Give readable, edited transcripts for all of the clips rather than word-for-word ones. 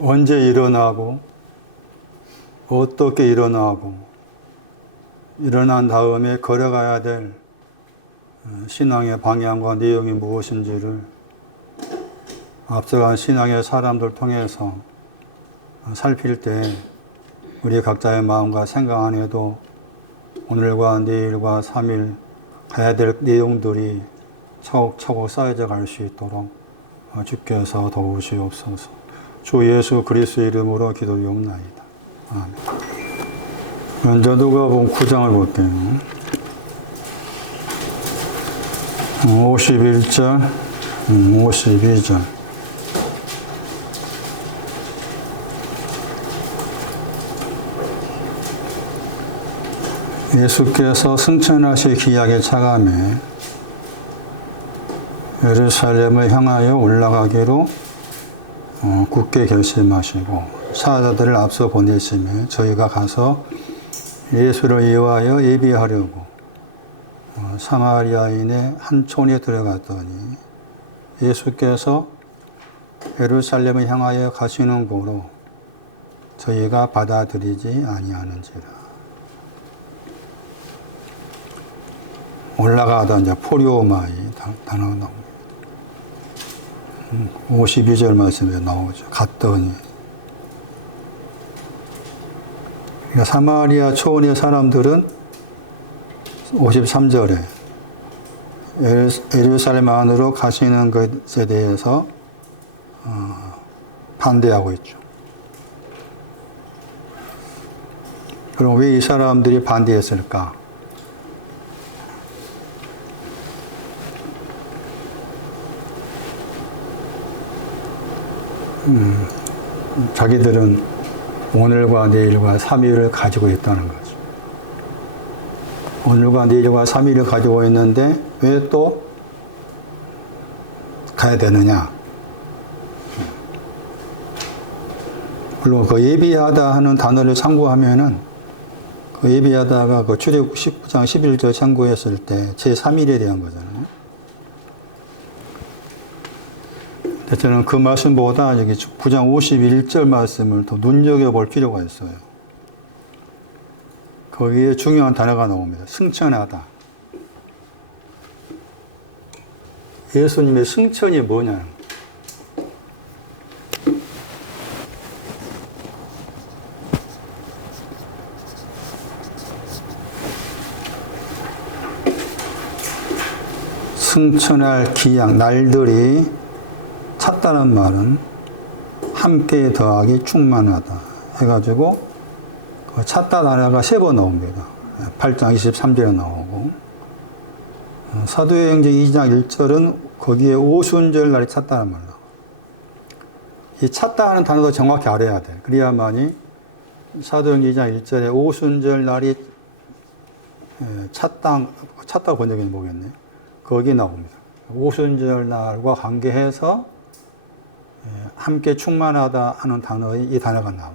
언제 일어나고 어떻게 일어나고 일어난 다음에 걸어가야 될 신앙의 방향과 내용이 무엇인지를 앞서간 신앙의 사람들 통해서 살필 때 우리 각자의 마음과 생각 안에도 오늘과 내일과 3일 가야 될 내용들이 차곡차곡 쌓여져 갈 수 있도록 주께서 도우시옵소서. 주 예수 그리스도의 이름으로 기도하옵나이다. 아멘. 먼저 누가복음 9장을 볼게요. 51절, 52절. 예수께서 승천하시 기약에 차감해 예루살렘을 향하여 올라가기로 굳게 결심하시고 사자들을 앞서 보내시며 저희가 가서 예수를 위하여 예비하려고 사마리아인의 한 촌에 들어갔더니 예수께서 예루살렘을 향하여 가시는 고로 저희가 받아들이지 아니하는지라. 올라가다 이제 포리오마이 단어가 나옵니다. 52절 말씀에 나오죠. 갔더니. 그러니까 사마리아 초원의 사람들은 53절에 예루살렘 안으로 가시는 것에 대해서 반대하고 있죠. 그럼 왜 이 사람들이 반대했을까? 자기들은 오늘과 내일과 3일을 가지고 있다는 거죠. 오늘과 내일과 3일을 가지고 있는데 왜 또 가야 되느냐? 물론 그 예비하다 하는 단어를 참고하면은 그 예비하다가 그 출애굽 19장 11절 참고했을 때 제3일에 대한 거잖아요. 저는 그 말씀보다 여기 9장 51절 말씀을 더 눈여겨볼 필요가 있어요. 거기에 중요한 단어가 나옵니다. 승천하다. 예수님의 승천이 뭐냐? 승천할 기약, 날들이 찼다는 말은 함께 더하기 충만하다 해가지고 그 찼다 단어가 3번 나옵니다. 8장 23절에 나오고 사도행전 2장 1절은 거기에 오순절 날이 찼다는 말이다. 이 찼다 하는 단어도 정확히 알아야 돼. 그래야만이 사도행전 2장 1절에 오순절 날이 찼다 번역이 뭐겠네. 거기 나옵니다. 오순절 날과 관계해서 함께 충만하다 하는 단어의 이 단어가 나와.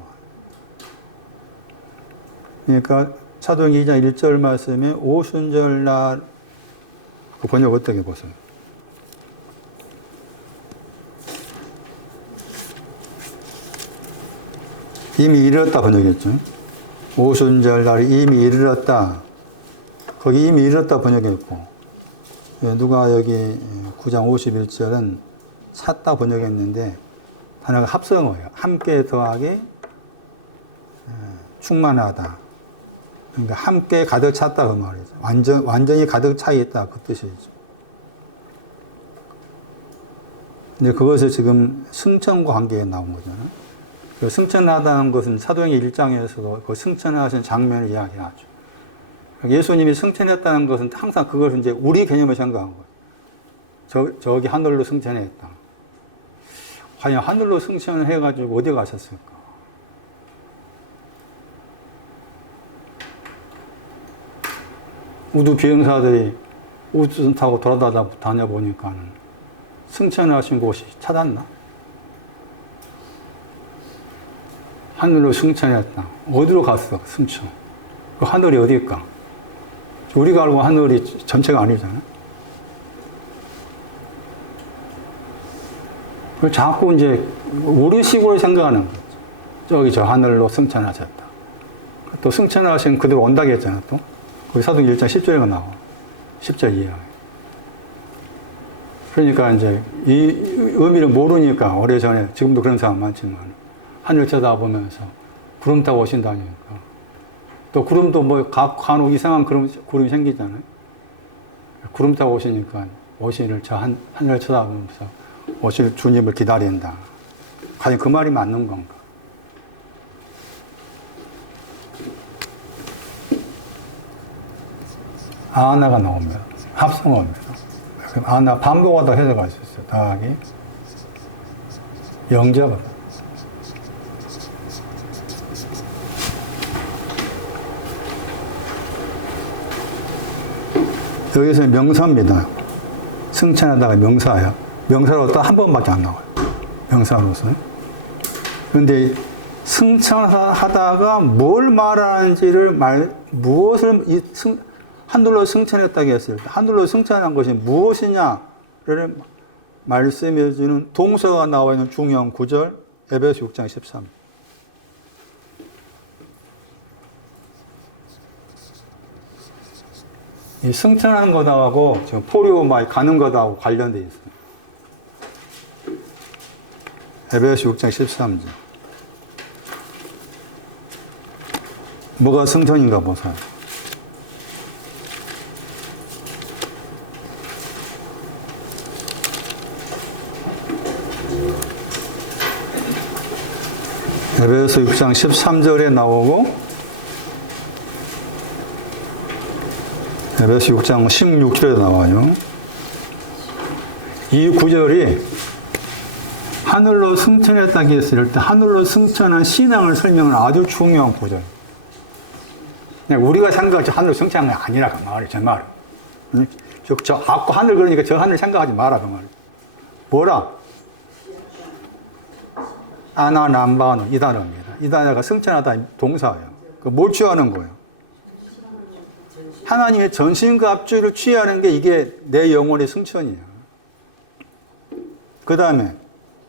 그러니까 사도행전 2장 1절 말씀에 오순절 날 그 번역 어떻게 보세요? 이미 이르렀다 번역했죠. 오순절 날이 이미 이르렀다. 거기 이미 이르렀다 번역했고 누가 여기 9장 51절은 찼다 번역했는데 단어가 합성어예요. 함께 더하기 충만하다. 그러니까 함께 가득 찼다 그 말이죠. 완전히 가득 차 있다 그 뜻이죠. 근데 그것을 지금 승천과 관계에 나온 거잖아요. 그 승천하다는 것은 사도행전 1장에서도 그 승천하신 장면을 이야기하죠. 예수님이 승천했다는 것은 항상 그것을 이제 우리 개념을 생각한 거예요. 저기 하늘로 승천했다. 과연 하늘로 승천을 해가지고 어디 가셨을까? 우주 비행사들이 우주선 타고 다녀보니까는 승천하신 곳이 찾았나? 하늘로 승천했다. 어디로 갔어, 승천? 그 하늘이 어디일까? 우리가 알고 하늘이 전체가 아니잖아요. 자꾸 이제 우리식으로 생각하는 거죠. 저기 저 하늘로 승천하셨다. 또 승천하신 그대로 온다고 했잖아, 또. 거기 사도행 1장 10절에 나와. 10절 이하. 그러니까 이제 이 의미를 모르니까 오래전에, 지금도 그런 사람 많지만, 하늘 쳐다보면서 구름 타고 오신다니까. 또 구름도 뭐 간혹 이상한 구름이 생기잖아요. 구름 타고 오시니까 오시를 저 하늘 쳐다보면서 오실 주님을 기다린다. 과연 그 말이 맞는 건가? 아나가 나옵니다. 합성어입니다. 아나 반복하다 해석할 수 있어요. 더하기 영접하다. 여기서 명사입니다. 승천하다가 명사예요. 명사로 또 한 번밖에 안 나와요. 명사로서. 그런데 승천하다가 뭘 말하는지를 무엇을 하늘로 승천했다고 했을 때 하늘로 승천한 것이 무엇이냐를 말씀해주는 동서가 나와 있는 중요한 구절 에베소 6장 13. 이 승천하는 것하고 지금 포리오마에 가는 것하고 관련되어 있어요. 에베소 6장 13절. 뭐가 승천인가 보세요. 에베소 6장 13절에 나오고 에베소 6장 16절에 나와요. 이 구절이 하늘로 승천했다고 했을 때 하늘로 승천한 신앙을 설명하는 아주 중요한 구절. 우리가 생각하지 하늘로 승천한 게 아니라 그 말이에요. 저 말은. 저 아까 하늘 그러니까 저 하늘 생각하지 마라 그 말이에요. 뭐라? 아나남바노 이 단어입니다. 이 단어가 승천하다 동사예요. 뭘 취하는 거예요? 하나님의 전신과 합주를 취하는 게 이게 내 영혼의 승천이야. 그 다음에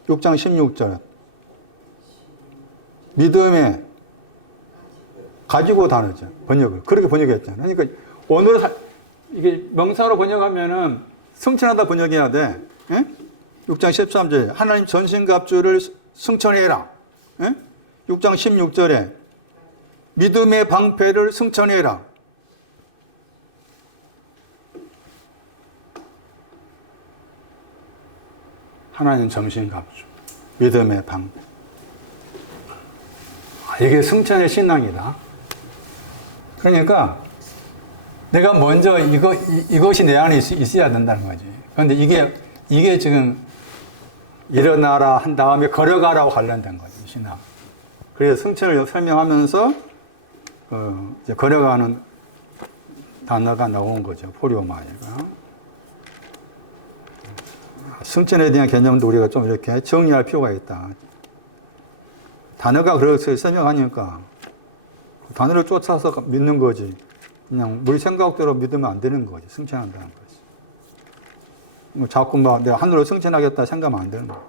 6장 16절 믿음에 가지고 다르죠. 번역을 그렇게 번역했잖아요. 그러니까 오늘 이게 명사로 번역하면은 승천하다 번역해야 돼. 예? 6장 13절에 하나님 전신과 합주를 승천해라. 예? 6장 16절에 믿음의 방패를 승천해라. 하나님 정신과 합주, 믿음의 방패. 이게 승천의 신앙이다. 그러니까 내가 먼저 이것이 내 안에 있어야 된다는 거지. 그런데 이게 지금 일어나라 한 다음에 걸어가라고 관련된 거지, 신앙. 그래서 승천을 설명하면서 이제 걸어가는 단어가 나온 거죠, 포리오마이가. 승천에 대한 개념도 우리가 좀 이렇게 정리할 필요가 있다. 단어가 그렇게 설명하니까 단어를 쫓아서 믿는 거지. 그냥 우리 생각대로 믿으면 안 되는 거지. 승천한다는 거지. 뭐 자꾸 막 내가 하늘로 승천하겠다 생각하면 안 되는 거야.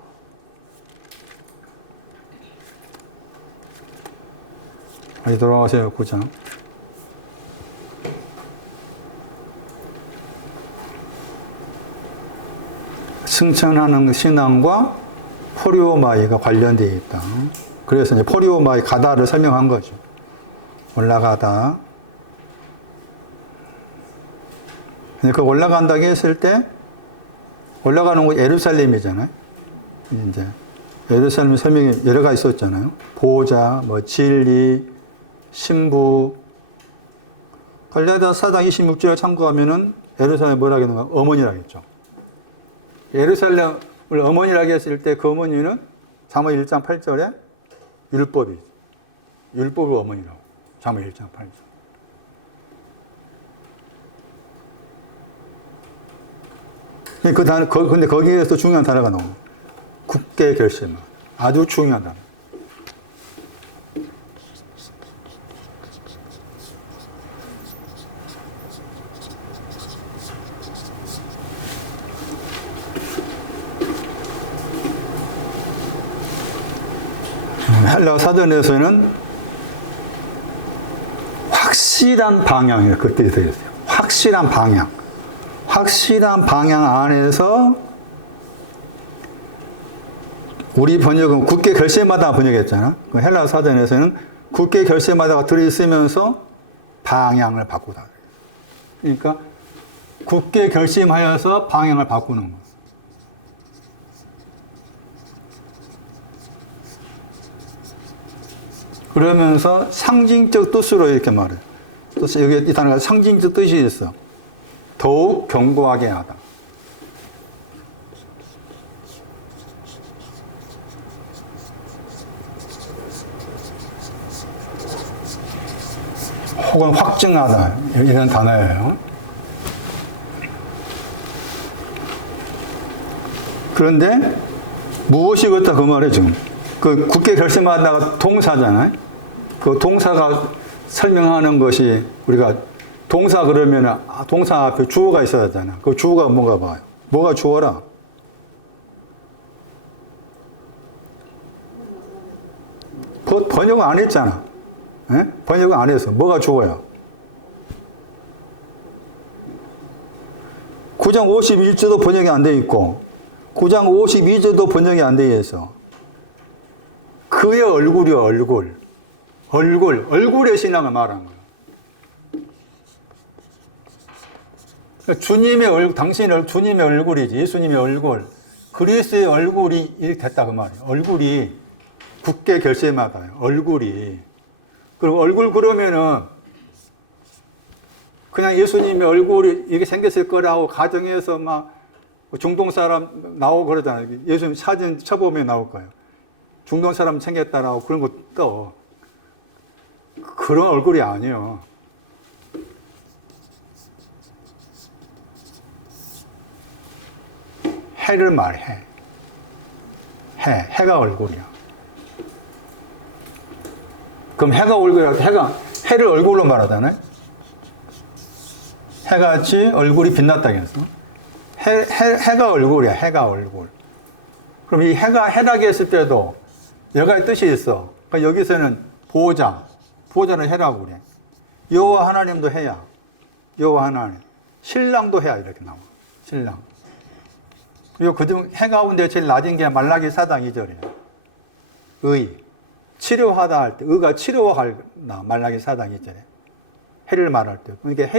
다시 돌아가세요, 9장. 승천하는 신앙과 포리오마이가 관련되어 있다. 그래서 이제 포리오마이 가다를 설명한 거죠. 올라가다. 그 올라간다고 했을 때 올라가는 곳 예루살렘이잖아요. 이제 예루살렘 설명이 여러 가지 있었잖아요. 보호자, 뭐 진리, 신부. 갈라디아 4장 26절에 참고하면은 예루살렘 뭐라고 하는가? 어머니라고 했죠. 예루살렘을 어머니라고 했을 때 그 어머니는 사무엘 1장 8절에 율법이 어머니라고. 사무엘 1장 8절. 그 단어, 근데 거기에서 중요한 단어가 나옵니다. 굳게 결심한. 아주 중요한 단어. 헬라 사전에서는 확실한 방향이에요. 그때 되겠어요. 확실한 방향. 확실한 방향 안에서 우리 번역은 굳게 결심하다 번역했잖아. 그 헬라 사전에서는 굳게 결심하다가 들어있으면서 방향을 바꾸다. 그러니까 굳게 결심하여서 방향을 바꾸는 거. 그러면서 상징적 뜻으로 이렇게 말해. 여기 이 단어가 상징적 뜻이 있어. 더욱 견고하게 하다. 혹은 확증하다. 이런 단어예요. 그런데 무엇이 그렇다 그 말이에요, 지금. 그 굳게 결심하다가 동사잖아요. 그 동사가 설명하는 것이 우리가 동사 그러면 동사 앞에 주어가 있어야 되잖아. 그 주어가 뭔가 봐요. 뭐가 주어라? 번역은 안 했잖아. 에? 번역은 안 했어. 뭐가 주어야? 9장 51절도 번역이 안 돼 있고 9장 52절도 번역이 안 돼 있어. 그의 얼굴이요, 얼굴. 얼굴의 신앙을 말하는 거예요. 그러니까 주님의 얼굴, 당신의 주님의 얼굴이지, 예수님의 얼굴. 그리스도의 얼굴이 이렇게 됐다 그 말이에요. 얼굴이 굳게 결심하다. 얼굴이. 그리고 얼굴 그러면은 그냥 예수님의 얼굴이 이렇게 생겼을 거라고 가정에서 막 중동 사람 나오고 그러잖아요. 예수님 사진 쳐보면 나올 거예요. 중동 사람 생겼다라고 그런 거 떠. 그런 얼굴이 아니에요. 해를 말해. 해가 얼굴이야. 그럼 해가 얼굴이라고 해를 얼굴로 말하잖아요. 해같이 얼굴이 빛났다 해서 해가 얼굴이야. 해가 얼굴. 그럼 이 해가 해라고 했을 때도 여러 가지 뜻이 있어. 그러니까 여기서는 보호자는 해라고 그래. 여호와 하나님도 해야. 여호와 하나님. 신랑도 해야 이렇게 나와. 신랑. 그리고 그중 해 가운데 제일 낮은 게 말라기 4장 2절이에요. 의. 치료하다 할 때, 의가 치료할 말라기 4장 2절에. 해를 말할 때. 그러니까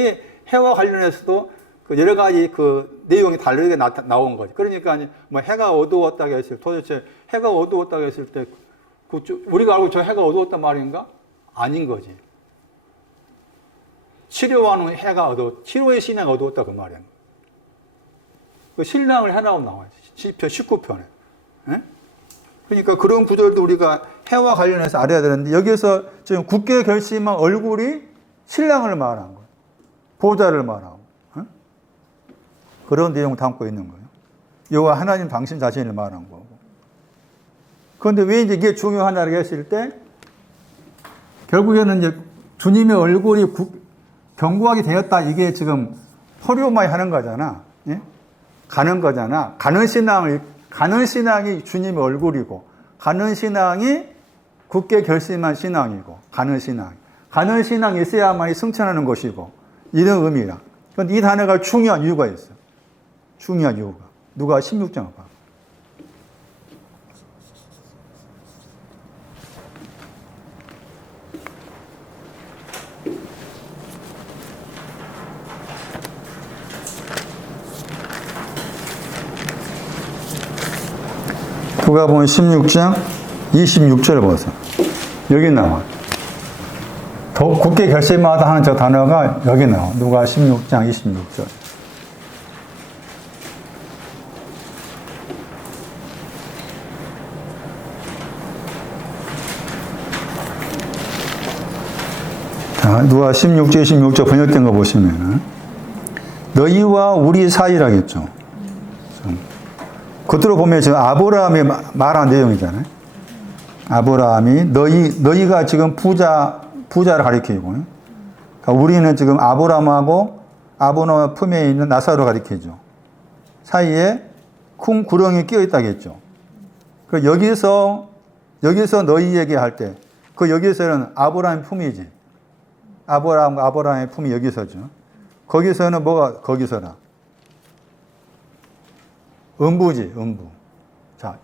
해와 관련해서도 그 여러 가지 그 내용이 다르게 나온 거지. 그러니까 뭐 해가 어두웠다고 했을 때, 도대체 해가 어두웠다고 했을 때, 우리가 알고 저 해가 어두웠단 말인가? 아닌 거지. 치료하는 해가 치료의 신앙이 어두웠다 그 말이야. 그 신랑을 해라고 나와요. 시편 19편에. 에? 그러니까 그런 구절도 우리가 해와 관련해서 알아야 되는데 여기서 지금 굳게 결심한 얼굴이 신랑을 말한 거예요. 보호자를 말하고. 에? 그런 내용을 담고 있는 거예요. 여호와 하나님 당신 자신을 말한 거고. 그런데 왜 이제 이게 중요하냐고 했을 때 결국에는 이제 주님의 얼굴이 견고하게 되었다. 이게 지금 허료마이 하는 거잖아. 예? 가는 거잖아. 가는 신앙이 주님의 얼굴이고, 가는 신앙이 굳게 결심한 신앙이고, 가는 신앙이 있어야만이 승천하는 것이고, 이런 의미라. 그런데 이 단어가 중요한 이유가 있어요. 중요한 이유가. 누가 16장 봐. 누가복음 16장 26절 보세요. 여기 나와. 더 굳게 결심하다 하는 저 단어가 여기 나와. 누가 16장 26절. 자, 누가 16절 26절 번역된 거 보시면은 너희와 우리 사이라겠죠. 그대로 보면 지금 아브라함이 말한 내용이잖아요. 아브라함이 너희가 지금 부자를 가리키고, 그러니까 우리는 지금 아브라함하고 아브라함 품에 있는 나사로를 가리키죠. 사이에 큰 구렁이 끼어 있다겠죠. 여기서 여기서 너희에게 할 때, 그 여기서는 아브라함의 품이지. 아브라함의 품이 여기서죠. 거기서는 뭐가, 거기서나. 음부지, 음부. 자,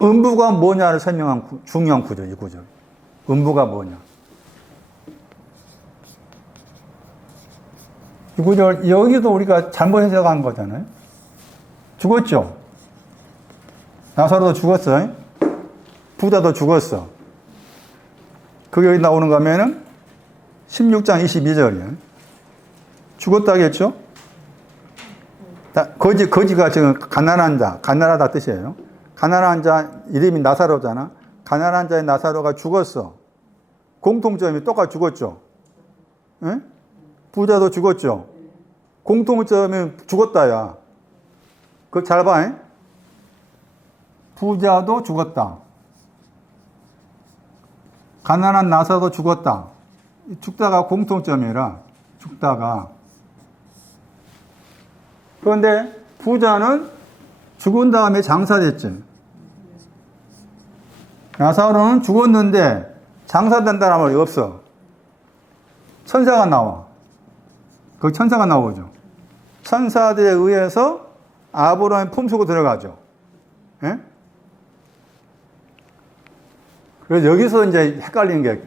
음부가 뭐냐를 설명한 중요한 구조, 이 구조. 음부가 뭐냐. 이 구조, 여기도 우리가 잘못 해석한 거잖아요. 죽었죠? 나사로도 죽었어. 부자도 죽었어. 그게 여기 나오는 거 하면은 16장 22절이에요. 죽었다겠죠? 거지가 지금 가난한 자, 가난하다 뜻이에요. 가난한 자, 이름이 나사로잖아. 가난한 자의 나사로가 죽었어. 공통점이 똑같이 죽었죠. 에? 부자도 죽었죠. 공통점이 죽었다야. 그거 잘 봐. 에? 부자도 죽었다. 가난한 나사로도 죽었다. 죽다가 공통점이라 죽다가. 그런데 부자는 죽은 다음에 장사됐지. 나사로는 죽었는데 장사된다는 말이 없어. 천사가 나와. 거기 천사가 나오죠. 천사들에 의해서 아브라함의 품속으로 들어가죠. 예? 그래서 여기서 이제 헷갈리는 게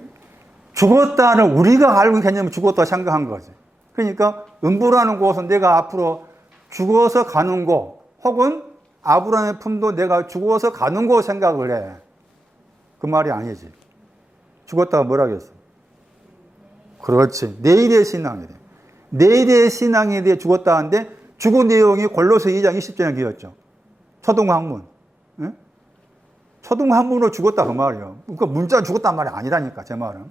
죽었다는 우리가 알고 있는 개념은 죽었다 생각한 거지. 그러니까 음부라는 곳은 내가 앞으로 죽어서 가는 곳, 혹은 아브라함의 품도 내가 죽어서 가는 곳 생각을 해. 그 말이 아니지. 죽었다가 뭐라겠어? 그렇지. 내일의 신앙이래. 내일의 신앙에 대해 죽었다는데 죽은 내용이 골로새 2장 20절에 기었죠. 초등학문. 예? 초등학문으로 죽었다 그 말이에요. 그러니까 문자 죽었단 말이 아니라니까 제 말은.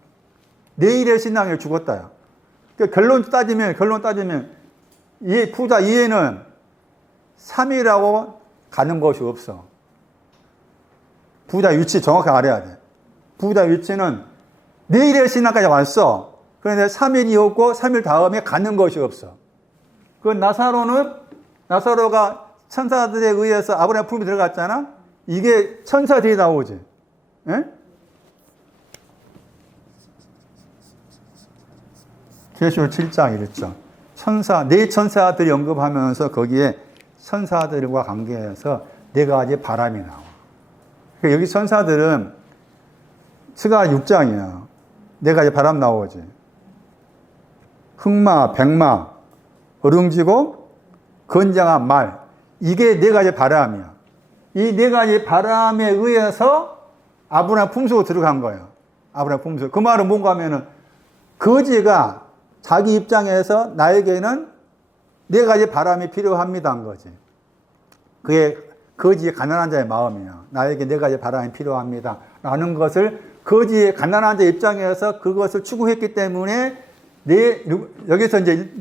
내일의 신앙에 죽었다야. 그러니까 결론 따지면 이 부자 이해는 3이라고 가는 것이 없어. 부자 위치 정확히 알아야 돼. 부자 위치는 내일의 신앙까지 왔어. 그런데 3일이었고 3일 다음에 가는 것이 없어. 그 나사로가 천사들에 의해서 아브라함 품에 들어갔잖아. 이게 천사들이 나오지. 예? 계시록 7장 이랬죠. 네 천사들이 언급하면서 거기에 천사들과 관계해서 네 가지 바람이 나와. 그러니까 여기 천사들은 스가 6장이야. 네 가지 바람 나오지. 흑마, 백마, 어릉지고 건장한 말. 이게 네 가지 바람이야. 이 네 가지 바람에 의해서 아브라함 품속으로 들어간 거예요. 아브라함 품속. 그 말은 뭔가 하면은 거지가 자기 입장에서 나에게는 네 가지 바람이 필요합니다 한 거지. 그게 거지의 가난한 자의 마음이야. 나에게 네 가지 바람이 필요합니다 라는 것을 거지의 가난한 자의 입장에서 그것을 추구했기 때문에 여기서 이제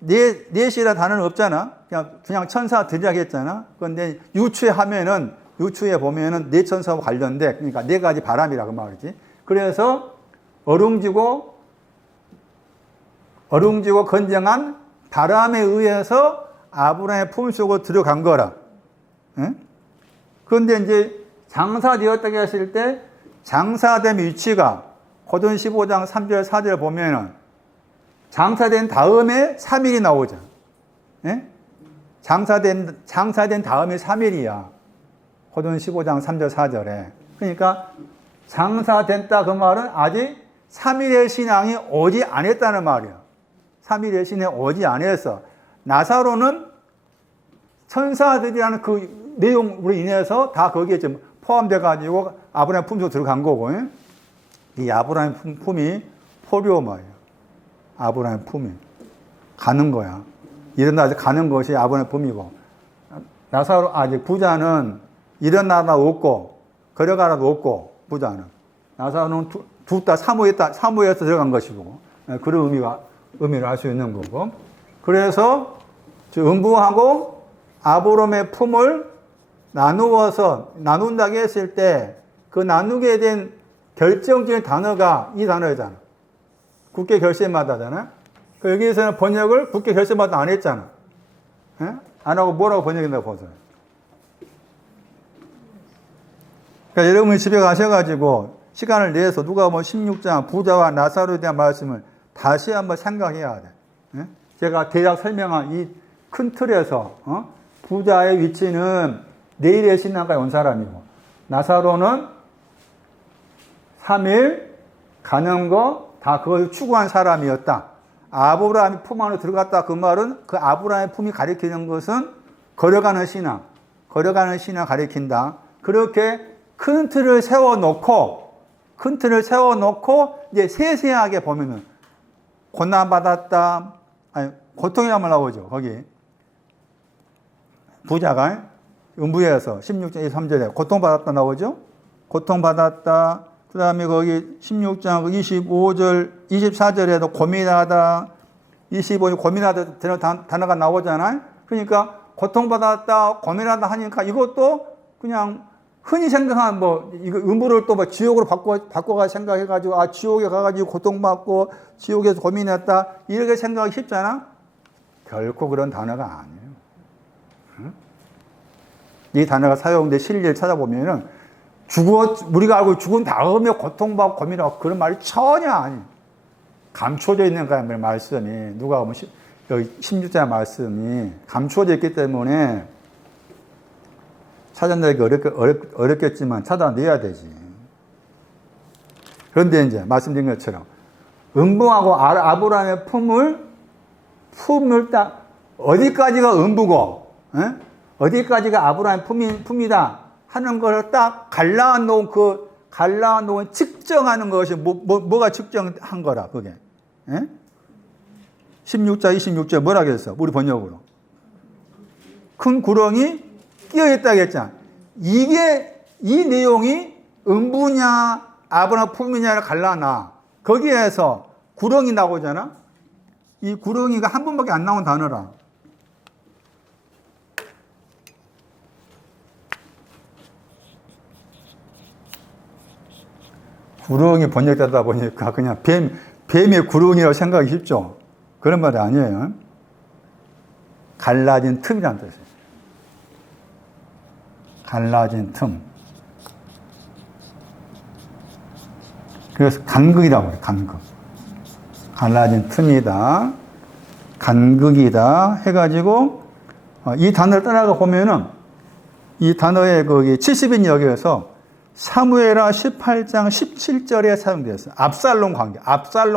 넷이라는 단어는 없잖아. 그냥 천사들이라고 했잖아. 그런데 유추해 보면은 네 천사와 관련돼. 그러니까 네 가지 바람이라고 말이지. 그래서 어릉지고 건장한 바람에 의해서 아브라함의 품속으로 들어간 거라. 응? 그런데 이제 장사되었다고 했을 때 장사된 위치가 고전 15장 3절 4절 보면은 장사된 다음에 3일이 나오죠. 예? 장사된 다음에 3일이야. 고전 15장 3절 4절에. 그러니까 장사됐다 그 말은 아직 3일의 신앙이 오지 않았다는 말이야. 3일의 신앙이 오지 않았어. 나사로는 천사들이라는 그 내용으로 인해서 다 거기에 좀 포함돼 가지고 아브라함 품속으로 들어간 거고. 예? 이 아브라함 품이 포료 말이야. 아브라함 품이 가는 거야. 일어나서 가는 것이 아브라함 품이고, 나사로 아직 부자는 일어나라도 없고 걸어가라도 없고, 부자는 나사로는 둘 다 사모에서 들어간 것이고, 그런 의미를 알 수 있는 거고. 그래서 음부하고 아브라함의 품을 나눈다고 했을 때 그 나누게 된 결정적인 단어가 이 단어잖아. 굳게 결심하다잖아. 여기에서는 번역을 굳게 결심하다 안 했잖아. 에? 안 하고 뭐라고 번역했나 보세요. 그러니까 여러분이 집에 가셔가지고 시간을 내서 누가 뭐 16장 부자와 나사로에 대한 말씀을 다시 한번 생각해야 돼. 예? 제가 대략 설명한 이 큰 틀에서 부자의 위치는 내일의 신앙까지 온 사람이고 나사로는 3일 가는 거 다 그걸 추구한 사람이었다. 아브라함이 품 안으로 들어갔다. 그 말은 그 아브라함의 품이 가리키는 것은 걸어가는 신앙 가리킨다. 그렇게 큰 틀을 세워놓고 이제 세세하게 보면은 고난받았다. 아니, 고통이란 말 나오죠. 거기. 부자가 음부에서 16장 23절에 고통받았다 나오죠. 고통받았다. 그 다음에 거기 16장 25절, 24절에도 고민하다. 25절 고민하다 단어가 나오잖아요. 그러니까 고통받았다, 고민하다 하니까 이것도 그냥 흔히 생각한 이거 음부를 또 지옥으로 바꿔가 생각해가지고, 지옥에 가가지고 고통받고, 지옥에서 고민했다. 이렇게 생각하기 쉽잖아? 결코 그런 단어가 아니에요. 응? 이 단어가 사용된 실리를 찾아보면은, 우리가 알고 죽은 다음에 고통받고 고민하고 그런 말이 전혀 아니에요. 감춰져 있는 거야, 말씀이. 누가 보면 여기 16장 말씀이 감춰져 있기 때문에 찾아내기 어렵겠지만 찾아내야 되지. 그런데 이제 말씀드린 것처럼 음부하고 아브라함의 품을 딱 어디까지가 음부고 어디까지가 아브라함의 품이다 하는 걸 딱 갈라놓은 측정하는 것이 뭐가 측정한 거라 그게. 16장 26절 뭐라 그랬어? 우리 번역으로. 큰 구렁이 끼어있다고 했잖아. 이 내용이 음부냐, 아브라함 품이냐를 갈라놔. 거기에서 구렁이 나오잖아. 이 구렁이가 한 번밖에 안 나온 단어라. 구렁이 번역되다 보니까 그냥 뱀의 구렁이라고 생각하기 쉽죠. 그런 말이 아니에요. 갈라진 틈이라는 뜻이에요. 갈라진 틈. 그래서 간극이라고 해요. 간극. 갈라진 틈이다. 간극이다. 해가지고 이 단어를 따라가 보면은 이 단어의 거기 70인 여기에서 사무엘하 18장 17절에 사용되었어요. 압살롬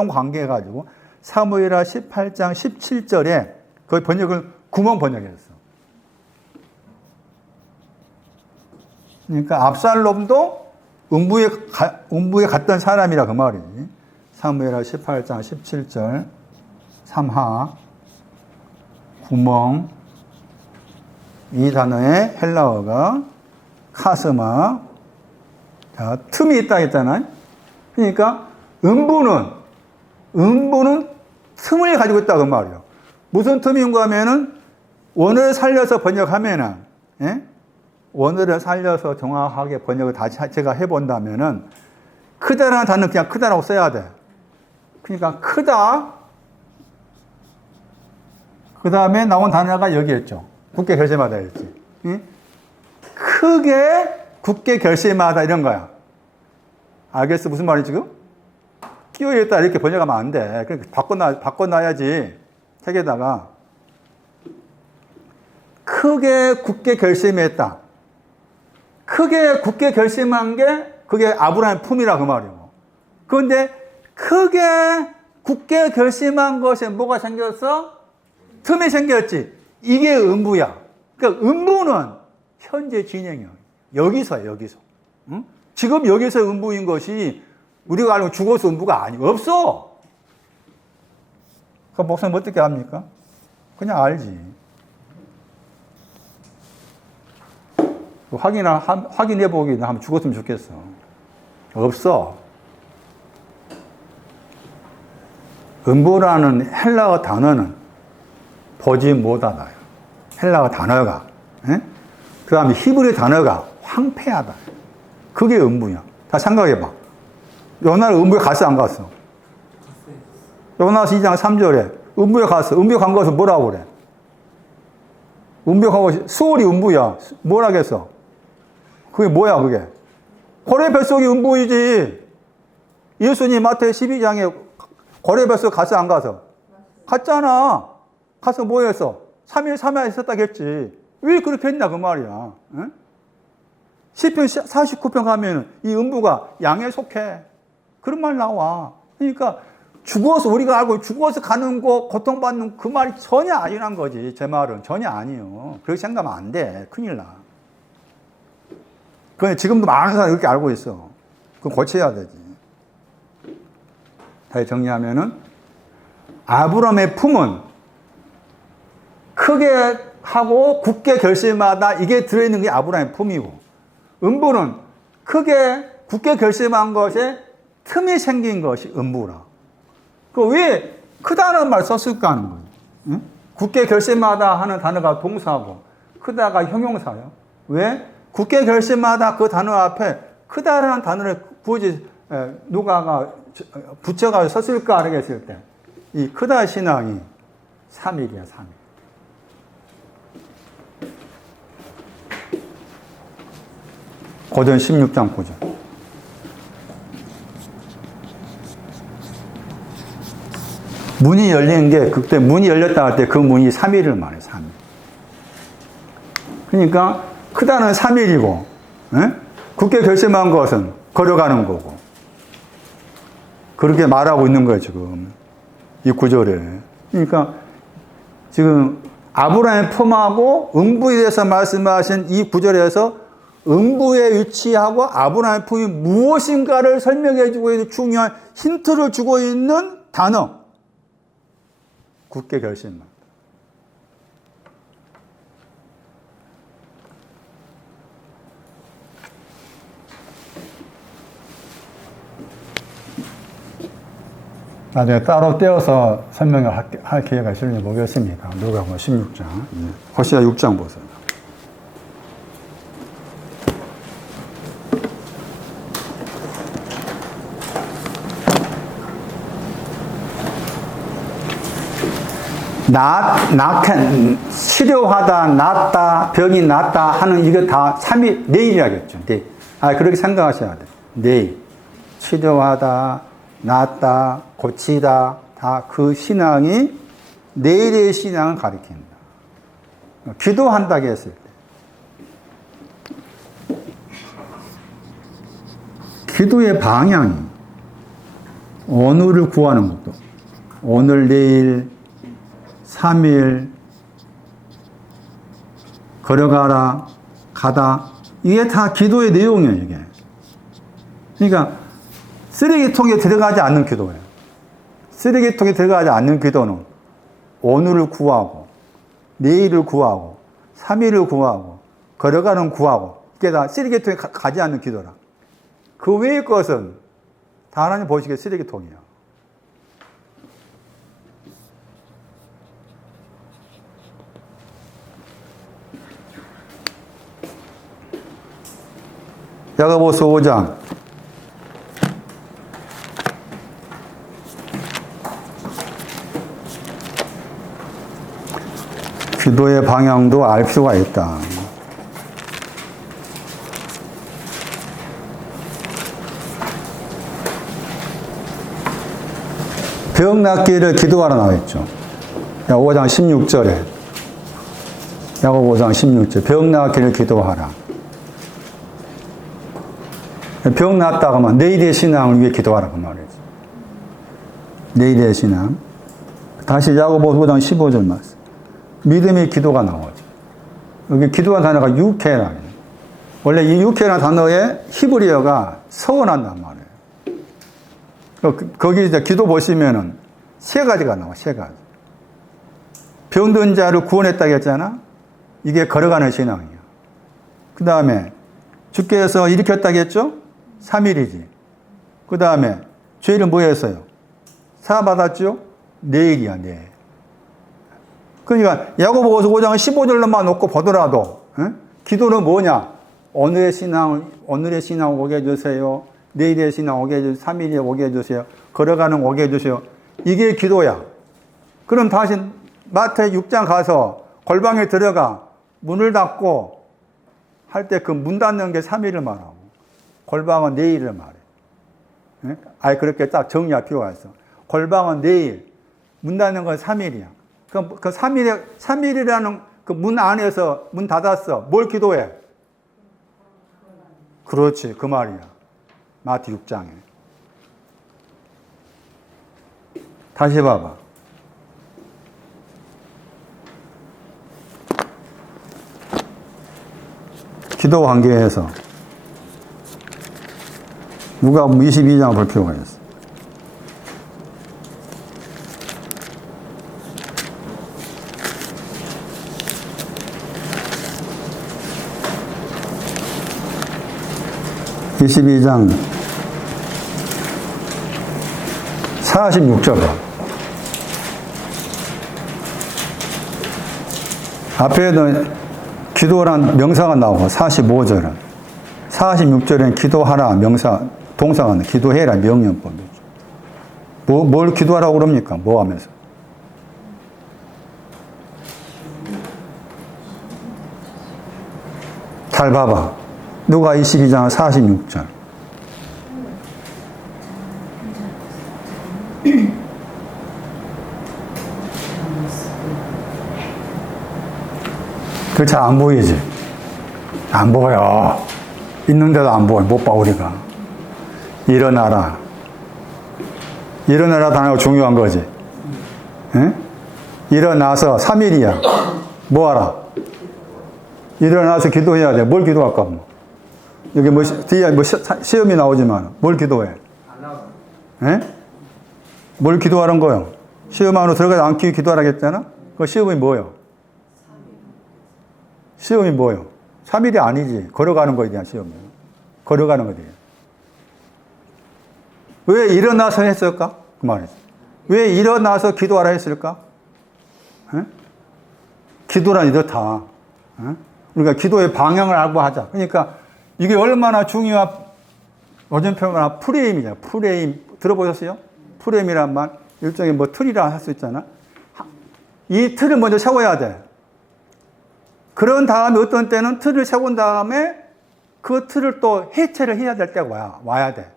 관계 해가지고 사무엘하 18장 17절에 거기 번역을 구멍 번역했어. 그러니까 압살롬도 음부에 갔던 사람이라 그 말이지. 사무엘하 18장 17절 3하 구멍. 이 단어의 헬라어가 카스마. 자, 틈이 있다 했잖아요. 그러니까 음부는 틈을 가지고 있다 그 말이에요. 무슨 틈인가 하면은 원어를 살려서 번역하면은 원어를 살려서 정확하게 번역을 다시 제가 해본다면은 크다라는 단어는 그냥 크다라고 써야 돼. 그러니까 크다. 그 다음에 나온 단어가 여기였죠. 굳게 결심하다 했지. 크게 굳게 결심하다 이런 거야. 알겠어? 무슨 말이 지금? 끼어있다 이렇게 번역하면 안 돼. 그러니까 바꿔놔야지. 책에다가 크게 굳게 결심했다. 크게 굳게 결심한 게 그게 아브라함의 품이라 그 말이고. 그런데 크게 굳게 결심한 것에 뭐가 생겼어? 틈이 생겼지. 이게 음부야. 그러니까 음부는 현재 진행이야. 여기서야, 여기서. 응? 지금 여기서 음부인 것이 우리가 알고 죽어서 음부가 없어. 그 목사님 어떻게 합니까? 그냥 알지. 확인해 보기는 하면 죽었으면 좋겠어. 없어. 음부라는 헬라어 단어는 보지 못하다. 헬라어 단어가. 그 다음에 히브리 단어가 황폐하다. 그게 음부야. 다 생각해봐. 요나는 음부에 갔어, 안 갔어? 요나서 2장 3절에 음부에 갔어. 음부에 간 것은 뭐라고 그래? 음부에 가고 수월이 음부야. 뭐라겠어? 그게 뭐야, 그게? 고래 뱃속이 음부이지. 예수님 마태 12장에 고래 뱃속 갔어, 안 가서? 갔잖아. 가서 뭐 했어? 3일 3야 있었다겠지. 왜 그렇게 했냐, 그 말이야. 응? 시편 49편 가면 이 음부가 양에 속해. 그런 말 나와. 그러니까 죽어서, 우리가 알고 죽어서 가는 거, 고통받는 그 말이 전혀 아니란 거지. 제 말은 전혀 아니에요. 그렇게 생각하면 안 돼. 큰일 나. 그건 지금도 많은 사람이 그렇게 알고 있어. 그건 고쳐야 되지. 다시 정리하면은, 아브라함의 품은 크게 하고 굳게 결심하다, 이게 들어있는 게 아브라함의 품이고, 음부는 크게 굳게 결심한 것에 틈이 생긴 것이 음부라. 그 왜 크다는 말 썼을까 하는 거예요. 응? 굳게 결심하다 하는 단어가 동사고, 크다가 형용사예요. 왜? 굳게 결심하다 그 단어 앞에 크다라는 단어를 굳이 누가가 붙여가 썼을까 하겠을 때, 이 크다 신앙이 3일이야, 3일. 고전 16장 9절. 문이 열린 게, 그때 문이 열렸다 할 때 그 문이 3일을 말해, 3일. 그러니까, 크다는 3일이고, 굳게 결심한 것은 걸어가는 거고. 그렇게 말하고 있는 거예요, 지금. 이 구절에. 그러니까, 지금, 아브라함의 품하고 음부에 대해서 말씀하신 이 구절에서 음부에 위치하고 아브라함의 품이 무엇인가를 설명해 주고 있는 중요한 힌트를 주고 있는 단어. 굳게 결심만. 나중에 따로 떼어서 설명을 할 기회가 있을지 모르겠습니다. 누가복음 16장. 호시아 6장 보세요. 치료하다, 낫다, 병이 낫다 하는 이거 다 3일, 내일이라겠죠. 내일. 그렇게 생각하셔야 돼요. 내일. 치료하다, 낫다, 고치다, 다 그 신앙이 내일의 신앙을 가리킵니다. 기도한다고 했을 때. 기도의 방향이 오늘을 구하는 것도, 오늘, 내일, 3일, 걸어가라, 가다. 이게 다 기도의 내용이에요, 이게. 그러니까, 쓰레기통에 들어가지 않는 기도예요. 쓰레기통에 들어가지 않는 기도는 오늘을 구하고, 내일을 구하고, 3일을 구하고, 걸어가는 구하고, 이게 다 쓰레기통에 가지 않는 기도라. 그 외의 것은 다 하나님 보시기에 쓰레기통이에요. 야고보서 5장. 기도의 방향도 알 필요가 있다. 병 낫기를 기도하라 나와있죠. 야고보 5장 16절에. 야고보 5장 16절. 병 낫기를 기도하라. 병 낫다가 하면 내일의 신앙을 위해 기도하라 그 말이지. 내일의 신앙. 다시 야고보 5장 15절 말씀. 믿음의 기도가 나오죠. 여기 기도한 단어가 유케라. 원래 이 유케라는 단어의 히브리어가 서원한단 말이에요. 거기 이제 기도 보시면은 세 가지가 나와, 세 가지. 병든 자를 구원했다고 했잖아? 이게 걸어가는 신앙이야. 그 다음에 주께서 일으켰다고 했죠? 3일이지. 그 다음에 죄를 뭐 했어요? 사받았죠? 내일이야, 내일. 그러니까 야고보서 5장 15절로만 놓고 보더라도 기도는 뭐냐? 오늘의 신앙 오게 해주세요. 내일의 신앙 오게 해주세요. 3일에 오게 해주세요. 걸어가는 오게 해주세요. 이게 기도야. 그럼 다시 마태 6장 가서 골방에 들어가 문을 닫고 할 때 그 문 닫는 게 3일을 말하고 골방은 내일을 말해. 예? 아예 그렇게 딱 정리할 필요가 있어. 골방은 내일, 문 닫는 건 3일이야. 그 3일이라는 그 문 안에서 문 닫았어. 뭘 기도해? 그렇지, 그 말이야. 마태 6장에. 다시 봐봐. 기도 관계에서 누가복음 22장을 볼 필요가 있어. (22장) 46절 앞에는 기도란 명사가 나오고 45절은 46절엔 기도하라 명사 동사가 나와. 기도해라 명령법이죠. 뭘 기도하라고 그럽니까? 뭐 하면서? 잘 봐봐. 누가 22장 46절. 그 잘 안 보이지? 안 보여. 있는데도 안 보여. 못 봐, 우리가. 일어나라. 일어나라 단어가 중요한 거지. 응? 일어나서 3일이야. 뭐 하라? 일어나서 기도해야 돼. 뭘 기도할까? 뭐. 여기 뭐, 뒤에 뭐 시험이 나오지만, 뭘 기도해? 예? 뭘 기도하는 거요? 시험 안으로 들어가지 않기 위해 기도하라고 했잖아? 그 시험이 뭐요? 시험이 뭐요? 3일이 아니지. 걸어가는 거에 대한 시험이에요. 걸어가는 거에 대해. 왜 일어나서 했을까? 그 말이지. 왜 일어나서 기도하라 했을까? 예? 기도란 이렇다. 예? 그러니까 기도의 방향을 알고 하자. 그러니까 이게 얼마나 중요한 어전 표현이나 프레임이냐. 프레임 들어보셨어요? 프레임이란 말 일종의 뭐 틀이라 할 수 있잖아. 이 틀을 먼저 세워야 돼. 그런 다음에 어떤 때는 틀을 세운 다음에 그 틀을 또 해체를 해야 될 때가 와야 돼.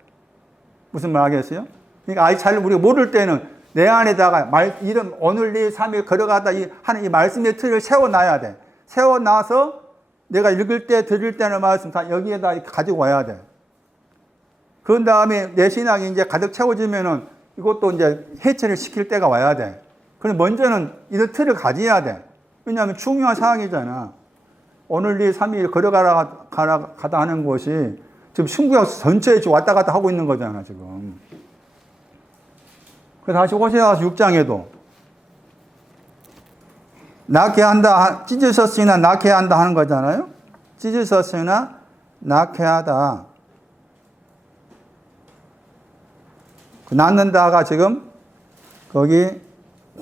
무슨 말 하겠어요? 그러니까 아직 잘 우리가 모를 때는 내 안에다가 이름 오늘 내일 3일 걸어가다 하는 이 말씀의 틀을 세워놔야 돼. 세워놔서 내가 읽을 때 들을 때는 말씀 다 여기에다 가지고 와야 돼. 그런 다음에 내 신앙이 이제 가득 채워지면은 이것도 이제 해체를 시킬 때가 와야 돼. 그럼 먼저는 이런 틀을 가져야 돼. 왜냐하면 중요한 사항이잖아. 오늘 내일 3일 가다 하는 것이 지금 신구약 전체에 왔다 갔다 하고 있는 거잖아, 지금. 그래서 다시 호세아서 6장에도 낳게 한다, 찢으셨으나 낳게 한다 하는 거잖아요. 찢으셨으나 낳게 하다. 낳는다가 지금 거기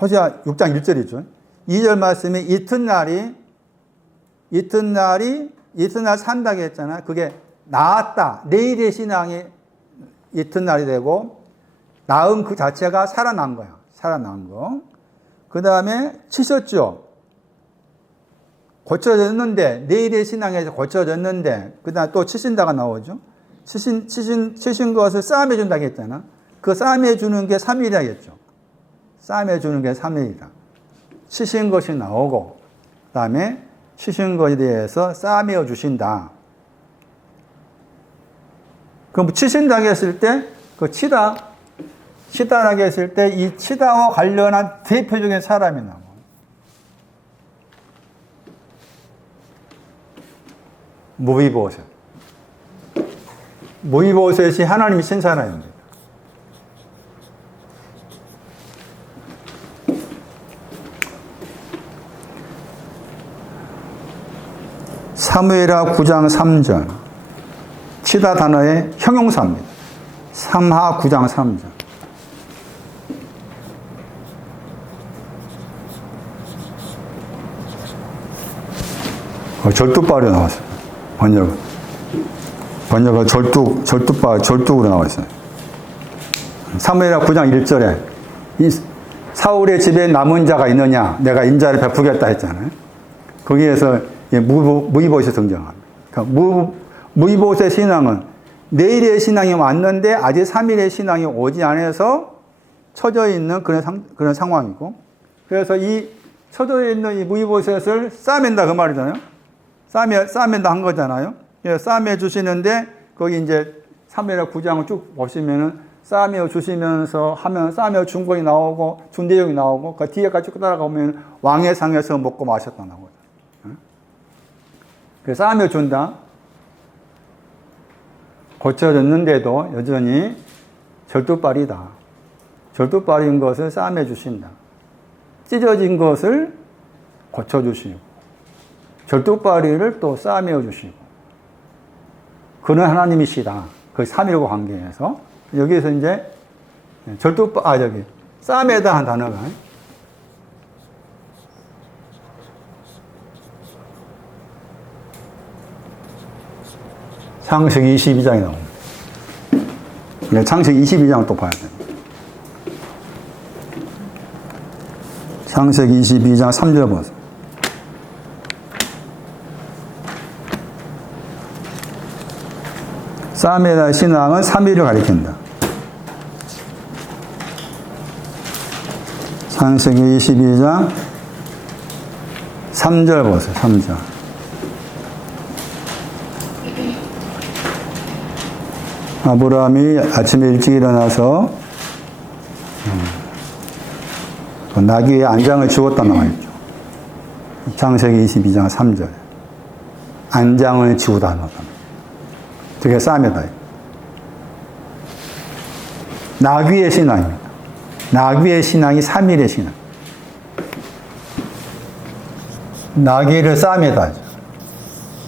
호세아 6장 1절이죠. 2절 말씀에 이튿날 산다고 했잖아요. 그게 나았다. 내일의 신앙이 이튿날이 되고 나음 그 자체가 살아난 거야. 살아난 거. 그 다음에 치셨죠. 고쳐졌는데 내일의 신앙에서 고쳐졌는데 그 다음에 또 치신다가 나오죠. 치신 것을 싸움해 준다고 했잖아. 그 싸움해 주는 게 3일이라겠죠. 싸움해 주는 게 3일이다. 치신 것이 나오고 그 다음에 치신 것에 대해서 싸매어 주신다. 그럼 치신다고 했을 때 그 치다라고 했을 때 이 치다와 관련한 대표적인 사람이 나와. 무비보셋이 하나님이 신 사람입니다. 사무엘하 9장 3절. 치다 단어의 형용사입니다. 삼하 9장 3절. 절뚝발이 나왔어요. 번역은 절뚝으로 나와 있어요. 사무엘하 9장 1절에 이 사울의 집에 남은 자가 있느냐? 내가 인자를 베푸겠다 했잖아요. 거기에서 무비보셋이 등장합니다. 그러니까 무비보셋 신앙은 내일의 신앙이 왔는데 아직 3일의 신앙이 오지 않아서 처져 있는 그런 상황이고, 그래서 이 처져 있는 이 무이보셋을 싸맨다 그 말이잖아요. 싸맨다 한 거잖아요. 싸매 주시는데 거기 이제 3회라 9장을 쭉 보시면은 싸매 주시면서 하면 싸매 준 것이 나오고 준 내용이 나오고 그 뒤에까지 쭉 따라가면 왕의 상에서 먹고 마셨다 나오거든. 그래서 싸매 준다. 고쳐졌는데도 여전히 절두발이다. 절두발인 것을 싸매 주신다. 찢어진 것을 고쳐주시고 절두발이를 또 싸매어 주시고 그는 하나님이시다. 그 삼일과 관계에서 여기에서 이제 싸매다 한 단어가 창세기 22장에 나옵니다. 창세기 22장 또 봐야 됩니다. 창세기 22장 3절 보세요. 싸매다 신앙은 3일을 가리킨다. 창세기 22장 3절 보세요. 3절. 아브라함이 아침에 일찍 일어나서 나귀의 안장을 주었다 나와 있죠. 창세기 22장 3절. 안장을 지우다 나왔다. 그게 싸매다. 나귀의 신앙입니다. 나귀의 신앙이 3일의 신앙. 나귀를 싸매다.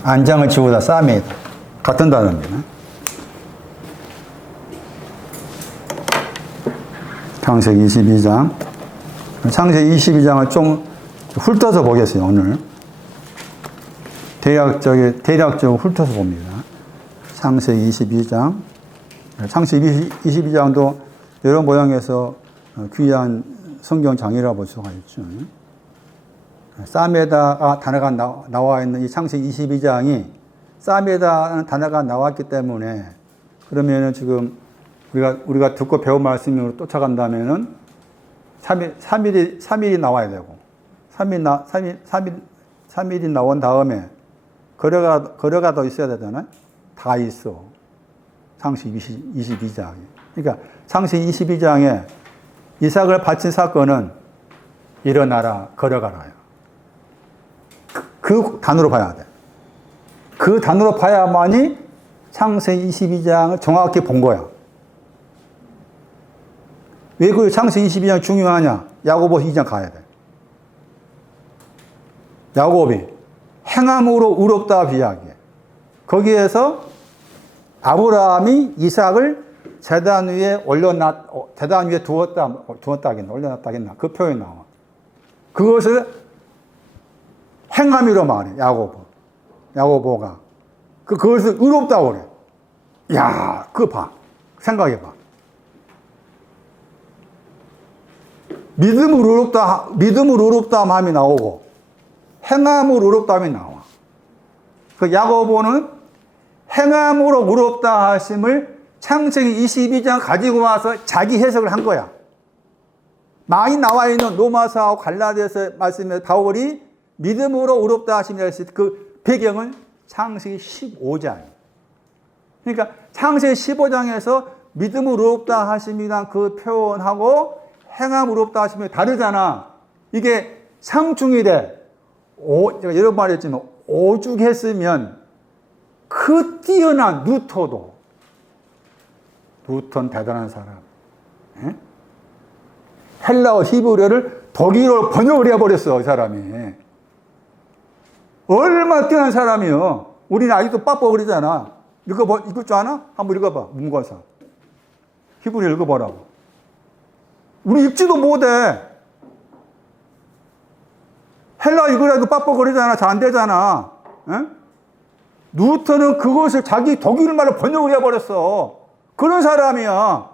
안장을 지우다 싸매다. 같은 단어입니다. 창세기 22장. 창세기 22장을 좀 훑어서 보겠어요, 오늘. 대략적으로 훑어서 봅니다. 창세기 22장. 창세기 22장도 여러 모양에서 귀한 성경 장이라고 볼 수가 있죠. 싸매다 단어가 나와 있는 이 창세기 22장이 싸매다는 단어가 나왔기 때문에 그러면은 지금 우리가 듣고 배운 말씀으로 쫓아간다면은 3일이 나와야 되고 3일이 나온 다음에 거려가 더 있어야 되잖아요. 다 있어. 창세기 22장에. 그러니까 창세기 22장에 이삭을 바친 사건은 일어나라, 거려가라요. 그 단어로 봐야 돼. 그 단어로 봐야만이 창세기 22장을 정확히 본 거야. 왜 그 창세기 22장이 중요하냐? 야고보서 2장 가야 돼. 야곱이 행함으로 의롭다 이야기해. 거기에서 아브라함이 이삭을 제단 위에 두었다겠나, 올려놨다겠나, 그 표현이 나와. 그것을 행함이로 말해, 야고보가. 그것을 의롭다고 그래. 야, 그거 봐. 생각해봐. 믿음으로 의롭다 함이 나오고, 행함으로 의롭다 함이 나와. 그 야고보는 행함으로 의롭다 하심을 창세기 22장 가지고 와서 자기 해석을 한 거야. 많이 나와 있는 로마서하고 갈라디아서 말씀에 바울이 믿음으로 의롭다 하심이라 했을 때 그 배경은 창세기 15장. 그러니까 창세기 15장에서 믿음으로 의롭다 하심이란 그 표현하고 행함으로 의롭다 하심이 다르잖아. 이게 상충이래. 제가 여러 번 말했지만 오죽했으면 그 뛰어난 루터도, 루터는 대단한 사람. 에? 헬라어 히브리어를 독일어로 번역을 해버렸어, 이 사람이. 얼마나 뛰어난 사람이요. 우리는 아직도 빡빡거리잖아. 읽을 줄 아나? 한번 읽어봐, 문과사. 히브리어 읽어보라고. 우리 읽지도 못해. 헬라어 읽으라도 빡빡거리잖아. 잘 안 되잖아. 에? 루터는 그것을 자기 독일말로 번역을 해버렸어. 그런 사람이야.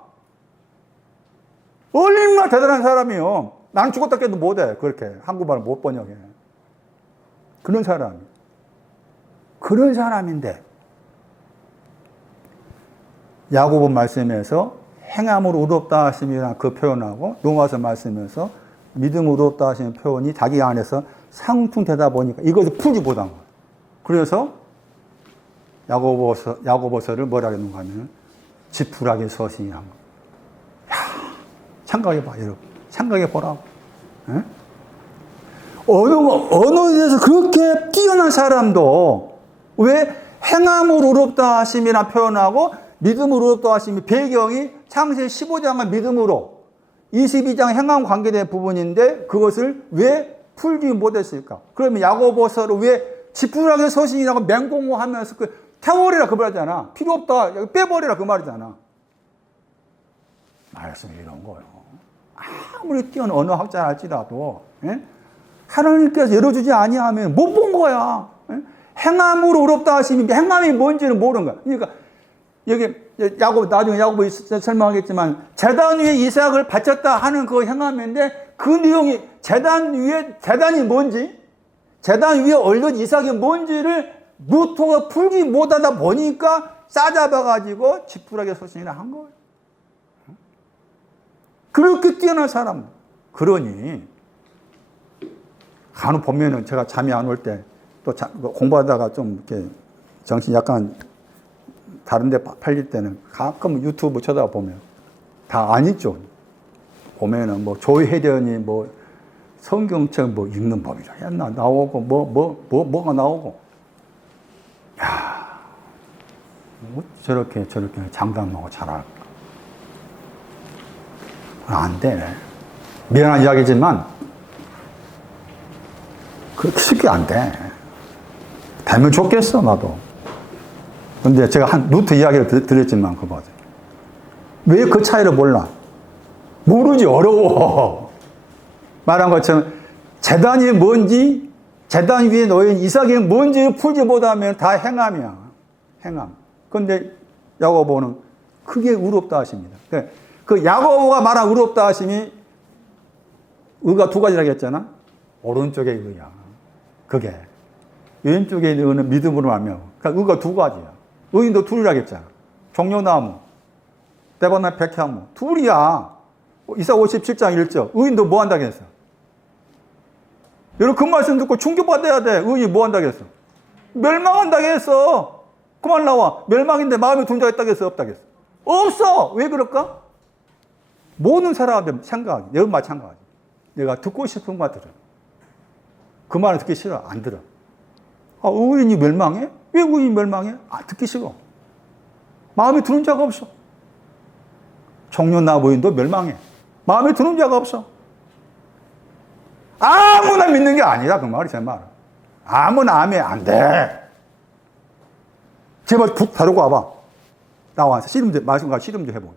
얼마나 대단한 사람이요. 난 죽었다 깨도 못해. 그렇게. 한국말을 못 번역해. 그런 사람이. 그런 사람인데, 야고보 말씀에서 행함으로 의롭다 하심이라는 그 표현하고 로마서 말씀에서 믿음으로 의롭다 하시는 표현이 자기 안에서 상충되다 보니까 이것을 풀지 못한 거예요. 그래서 야고보서를 뭐라 했는가 하면 지푸라기 서신이란 거예요. 야, 생각해봐, 여러분. 생각해보라고. 예? 어느 데서 그렇게 뛰어난 사람도 왜 행함으로 의롭다 하심이라 표현하고 믿음으로 의롭다 하심이 배경이 창세기 15장은 믿음으로 22장 행함 관계된 부분인데 그것을 왜 풀지 못했을까? 그러면 야고보서를 왜 지푸라기 서신이라고 맹공하면서 태워버리라 그 말이잖아. 필요 없다. 빼버리라 그 말이잖아. 말씀이 이런 거요. 아무리 뛰어난 언어학자 할지라도 예? 하나님께서 열어주지 아니하면 못 본 거야. 예? 행함으로 의롭다 하시니 행함이 뭔지는 모르는 거야. 그러니까 여기 나중에 야고보 설명하겠지만 제단 위에 이삭을 바쳤다 하는 그 행함인데 그 내용이 제단이 뭔지 제단 위에 올린 이삭이 뭔지를 루터가 풀지 못하다 보니까 싸잡아가지고 지푸라기 서신이라 한 거예요. 그렇게 뛰어난 사람. 그러니 간혹 보면은 제가 잠이 안 올 때 또 공부하다가 좀 이렇게 정신이 약간 다른데 팔릴 때는 가끔 유튜브 쳐다보면 다 안 읽죠. 보면은 뭐 조혜련이 뭐 성경책 뭐 읽는 법이라 했나 나오고 뭐가 나오고. 야, 뭐 저렇게 장담하고 잘할까? 안 돼. 미안한 이야기지만 그렇게 쉽게 안 돼. 되면 좋겠어 나도. 근데 제가 루트 이야기를 드렸지만 그거 왜 그 차이를 몰라? 모르지. 어려워. 말한 것처럼 제단이 뭔지 제단 위에 놓인 이삭이 뭔지를 풀지 못하면 다 행함이야. 행함. 그런데 야고보는 크게 의롭다 하십니다. 그 야고보가 말한 의롭다 하심이 의가 두 가지라고 했잖아. 오른쪽의 의야. 그게 왼쪽에 있는 의는 믿음으로 하며. 그러니까 의가 두 가지야. 의인도 둘이라고 했잖아. 종려나무, 대바나 백향무. 둘이야. 이사 57장 1절. 의인도 뭐 한다고 했어? 여러분 그 말씀 듣고 충격받아야 돼. 의인이 뭐 한다고 했어? 멸망한다고 했어. 그만 나와. 멸망인데 마음에 둔 자가 있다고 했어? 없다고 했어? 없어. 왜 그럴까? 모든 사람한테 생각하기. 내가 마찬가지. 내가 듣고 싶은 거 들어. 그 말은 듣기 싫어. 안 들어. 아, 의인이 멸망해? 왜 의인이 멸망해? 아, 듣기 싫어. 마음에 드는 자가 없어. 종려나무인도 멸망해. 마음에 드는 자가 없어. 아무나 믿는 게 아니라 그 말이 제 말. 아무나 하면 안 돼. 제발 북 다루고 와봐. 나와서 말씀과 씨름 좀 해보게.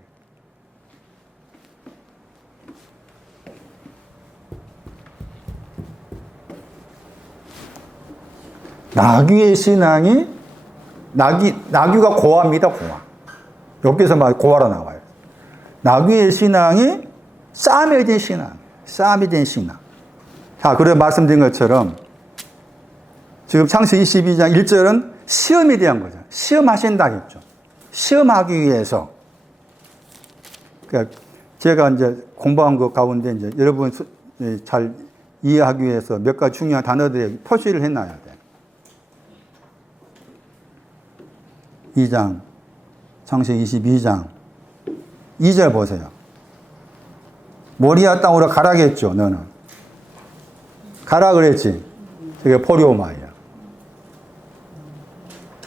나귀의 신앙이 나귀가 고아입니다. 고아. 여기서 말 고아로 나와요. 나귀의 신앙이 쌈이 된 신앙. 쌈이 된 신앙. 자, 그래 말씀드린 것처럼 지금 창세기 22장 1절은 시험에 대한 거죠. 시험하신다 했죠. 시험하기 위해서. 그러니까 제가 이제 공부한 것 가운데 이제 여러분 잘 이해하기 위해서 몇 가지 중요한 단어들에 표시를 해놔야 돼. 2장, 창세기 22장 2절 보세요. 모리아 땅으로 가라겠죠, 너는. 가라 그랬지. 저게 포리오마이야.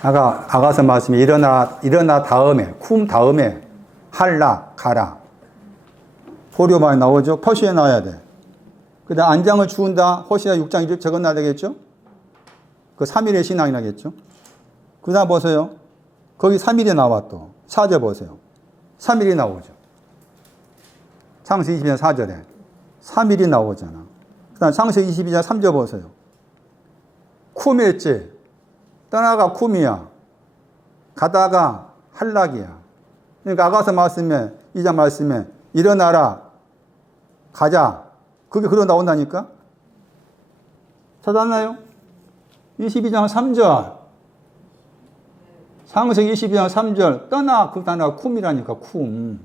아가서 말씀이 일어나 다음에, 쿰 다음에 할라, 가라. 포리오마이 나오죠? 표시해 놔야 돼. 그 다음 안장을 주운다. 호시아 6장 1절 적어놔야 되겠죠? 그 3일의 신앙이라겠죠? 그 다음 보세요. 거기 3일이 나와 또. 4절 보세요. 3일이 나오죠. 창세기 22장 4절에. 3일이 나오잖아. 그 다음 창세기 22장 3절 보세요. 쿰했지. 떠나가 쿰이야. 가다가 할락이야. 그러니까 아가서 말씀에, 2장 말씀에 일어나라. 가자. 그게 그러 나온다니까? 찾았나요? 22장 3절. 창세기 22장 3절 떠나 그 단어가 쿰이라니까 쿰.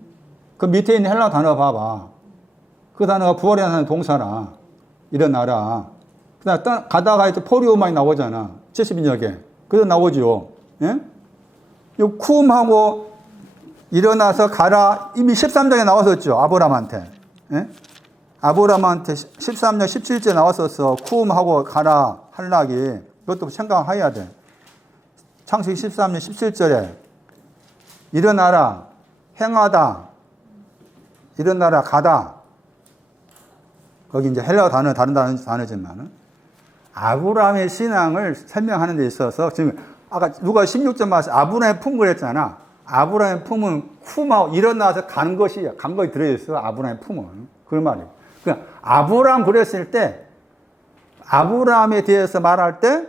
그 밑에 있는 헬라 단어 봐봐. 그 단어가 부활이라는 동사라. 일어나라. 그 다음에 가다가 이제 포리오만이 나오잖아. 72절에. 그래서 나오죠. 예? 이 쿰하고 일어나서 가라. 이미 13장에 나왔었죠. 아브라함한테. 예? 아브라함한테 13장 17절 나왔었어. 쿰하고 가라. 할락이. 이것도 생각해야 돼. 창세기 13년 17절에 일어나라. 행하다. 일어나라. 가다. 거기 이제 헬라어 단어, 다른 단어지만은 아브라함의 신앙을 설명하는 데 있어서 지금 아까 누가 16절 말씀 아브라함의 품 그랬잖아. 아브라함의 품은 쿰하고 일어나서 간 것이 들어있어. 아브라함의 품은. 그 말이에요. 그러니까 아브라함 그랬을 때 아브라함에 대해서 말할 때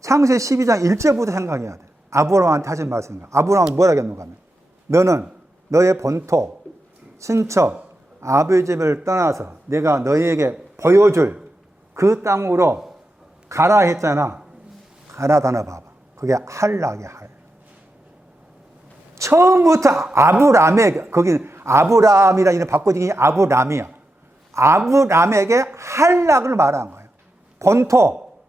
창세기 12장 1절부터 생각해야 돼. 아브라함한테 하신 말씀인가. 아브라함은 뭐라 했는가 하면 너는 너의 본토, 친척, 아버지 집을 떠나서 내가 너희에게 보여줄 그 땅으로 가라 했잖아. 가라 단어 봐봐. 그게 할락이야, 할. 처음부터 아브람에게, 거기는 아브람이라 이런 바꿔지기 아브람이야. 아브람에게 할락을 말한 거예요. 본토,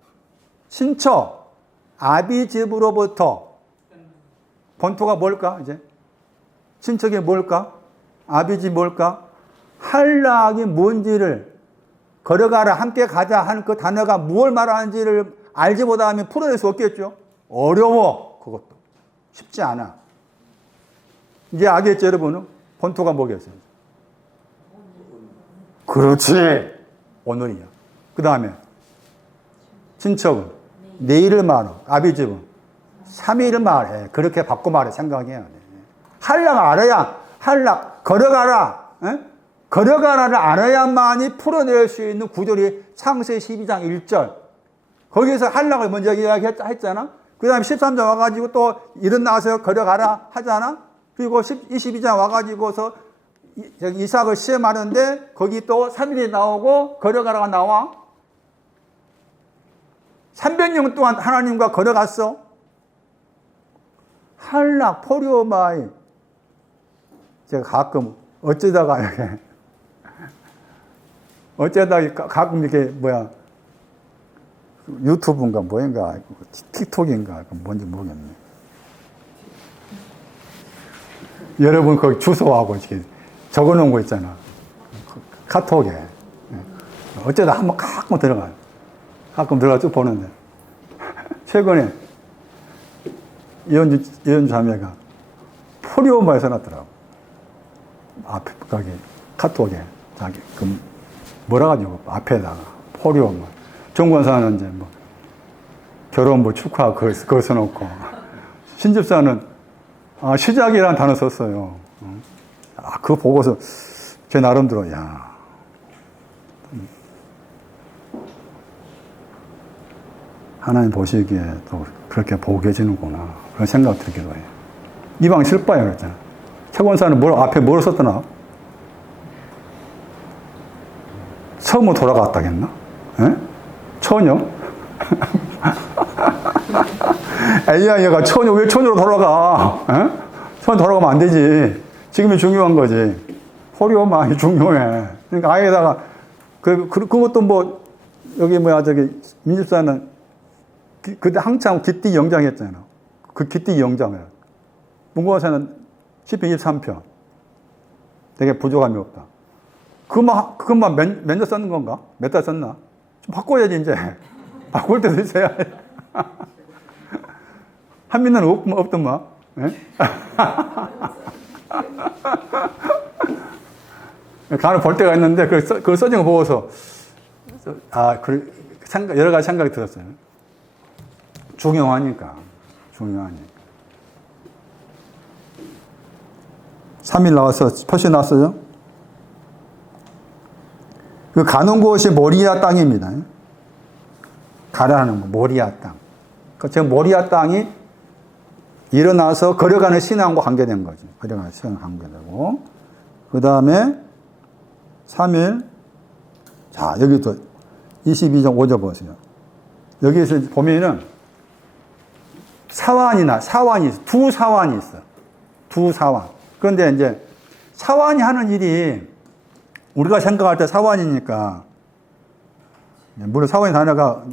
친척, 아비 집으로부터. 본토가 뭘까, 이제? 친척이 뭘까? 아비 집 뭘까? 할락이 뭔지를 걸어가라, 함께 가자 하는 그 단어가 무엇을 말하는지를 알지 못하면 풀어낼 수 없겠죠? 어려워, 그것도. 쉽지 않아. 이제 알겠죠, 여러분은? 본토가 뭐겠어요? 그렇지. 오늘이야. 그 다음에, 친척은 내일을 말해. 아비집은 3일을 말해. 그렇게 바꿔 말해. 생각해야 돼. 할락 알아야, 할락, 걸어가라. 에? 걸어가라를 알아야만이 풀어낼 수 있는 구절이 창세기 12장 1절. 거기에서 할락을 먼저 이야기했잖아. 그 다음에 13장 와가지고 또 일어나서 걸어가라 하잖아. 그리고 22장 와가지고서 이삭을 시험하는데 거기 또 3일이 나오고 걸어가라가 나와. 300년 동안 하나님과 걸어갔어. 할락, 포리오마이. 제가 가끔 어쩌다가 이렇게 가끔 이렇게 유튜브인가 뭐인가 틱톡인가 뭔지 모르겠네. 여러분 거기 주소하고 이렇게 적어놓은 거 있잖아. 카톡에. 어쩌다 한번 가끔 들어가 쭉 보는데 최근에 이현주 자매가 포리오마에 써놨더라고. 앞에 거기 카톡에 자기 뭐라 가지고 앞에다가 포리오마. 정권사는 이제 뭐 결혼 뭐 축하 그걸 써놓고 신집사는 시작이라는 단어 썼어요. 그거 보고서 제 나름대로 하나님 보시기에 또 그렇게 보고 계시는구나 그런 생각 들기도 해요. 이방 실바야 그랬잖아. 최권사는 앞에 뭘 썼더나? 처음으로 돌아갔다겠나? 에? 처녀? AI가 처녀, 왜 처녀로 돌아가? 에? 처녀 돌아가면 안 되지. 지금이 중요한 거지. 포리오마이 중요해. 그러니까 아예다가, 그것도 뭐, 여기 민집사는, 그때 한참 기띠 영장 했잖아. 그 기띠 영장을. 문고사는 10편 23편. 되게 부족함이 없다. 그것만 몇 년 썼는 건가? 몇 달 썼나? 좀 바꿔야지, 이제. 바꿀 때도 있어야 해. 한민은 없더만. 간혹 볼 때가 있는데, 그걸 써진 거 보고서, 여러 가지 생각이 들었어요. 중요하니까. 3일 나와서, 표시 나왔어요? 그 가는 곳이 모리아 땅입니다. 가라는 거, 모리아 땅. 지금 모리아 땅이 일어나서 걸어가는 신앙과 관계된 거죠. 걸어가는 신앙과 관계되고. 그 다음에 3일. 자, 여기도 22장 5절 보세요. 여기에서 보면은 사환이 있어. 두 사환이 있어. 두 사환. 그런데 이제 사환이 하는 일이 우리가 생각할 때 사환이니까, 물론 사환의 단어가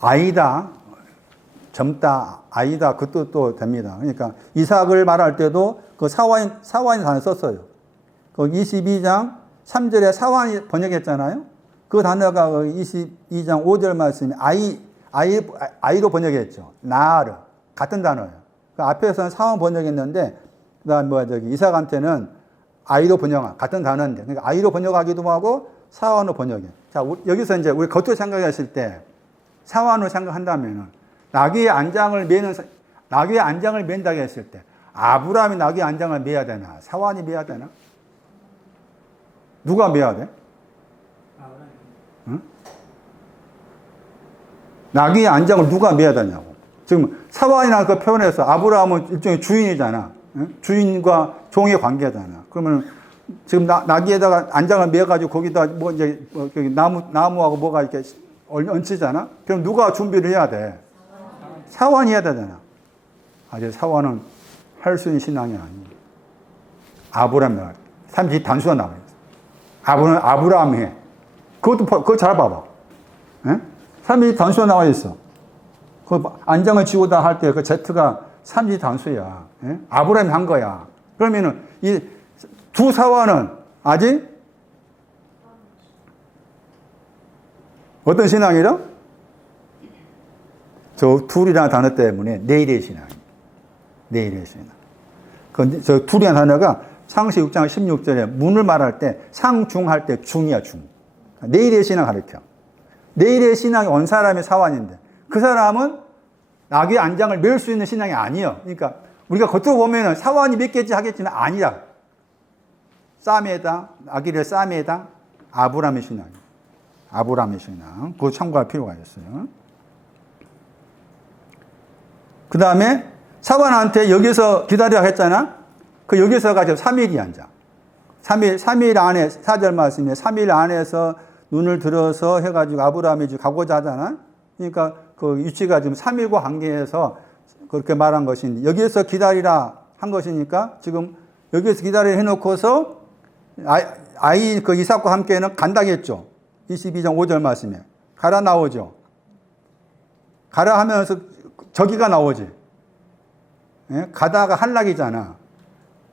아이다, 젊다, 아이다, 그 뜻도 됩니다. 그러니까 이삭을 말할 때도 그 사환 단어 썼어요. 그 22장 3절에 사환이 번역했잖아요. 그 단어가 22장 5절 말씀에 아이로 번역했죠. 나르. 같은 단어예요. 그 앞에서는 사환 번역했는데, 그 다음 이삭한테는 아이로 번역, 같은 단어인데, 그러니까 아이로 번역하기도 하고 사환으로 번역해. 자, 여기서 이제 우리 겉으로 생각했을 때 사환으로 생각한다면은 나귀의 안장을 맨다고 했을 때 아브라함이 나귀의 안장을 매야 되나? 사환이 매야 되나? 누가 매야 돼? 응? 나귀의 안장을 누가 매야 되냐고. 지금 사환이라는 그 표현에서 아브라함은 일종의 주인이잖아. 응? 주인과 종의 관계잖아. 그러면 지금 나귀에다가 안장을 매가지고 거기다 나무하고 뭐가 이렇게 얹히잖아. 그럼 누가 준비를 해야 돼? 사환이 해야 되잖아. 아직 사환은 할 수 있는 신앙이 아니에요. 아브라함, 삼지 단수가 나와요. 아브라함이 해. 그거 잘 봐봐. 예? 삼지 단수가 나와 있어. 그 안장을 지우다 할 때 그 Z가 삼지 단수야. 예? 아브라함이 한 거야. 그러면은 이 두 사환은 아직 어떤 신앙이라? 저 둘이라는 단어 때문에 내일의 신앙. 내일의 신앙. 저 둘이라는 단어가 창세기 6장 16절에 문을 말할 때 상중할 때 중이야, 중. 내일의 신앙 가르쳐. 내일의 신앙이 온 사람의 사환인데 그 사람은 나귀의 안장을 맬 수 있는 신앙이 아니에요. 그러니까 우리가 겉으로 보면은 사환이 몇 개지 하겠지만 아니라. 싸매다, 나귀를 싸매다, 아브라함의 신앙. 아브라함의 신앙. 그거 참고할 필요가 있어요. 그 다음에 사환한테 여기서 기다리라 했잖아. 그 여기서가 지금 3일이 앉아. 3일 안에, 4절 말씀에 3일 안에서 눈을 들어서 해가지고 아브라함이 지금 가고자 하잖아. 그러니까 그 위치가 지금 3일과 관계해서 그렇게 말한 것인데, 여기에서 기다리라 한 것이니까 지금 여기에서 기다리라 해놓고서 그 이삭과 함께는 간다겠죠. 22장 5절 말씀에. 가라 나오죠. 가라 하면서 저기가 나오지. 예? 가다가 한락이잖아.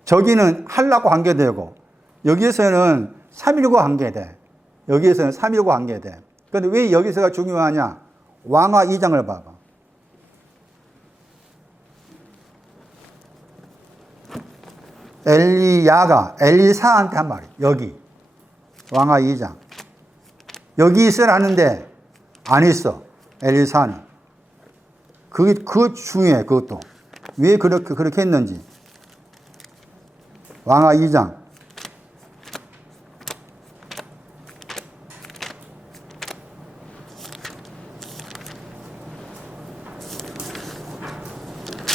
저기는 한락과 관계되고, 여기에서는 3일과 관계돼. 여기에서는 3일과 관계돼. 그런데 왜 여기서가 중요하냐? 왕하 2장을 봐봐. 엘리야가 엘리사한테 한 말이에요. 여기. 왕하 2장. 여기 있으라 하는데 안 있어. 엘리사는. 그거 중요해, 그것도. 왜 그렇게 했는지. 왕하 2장.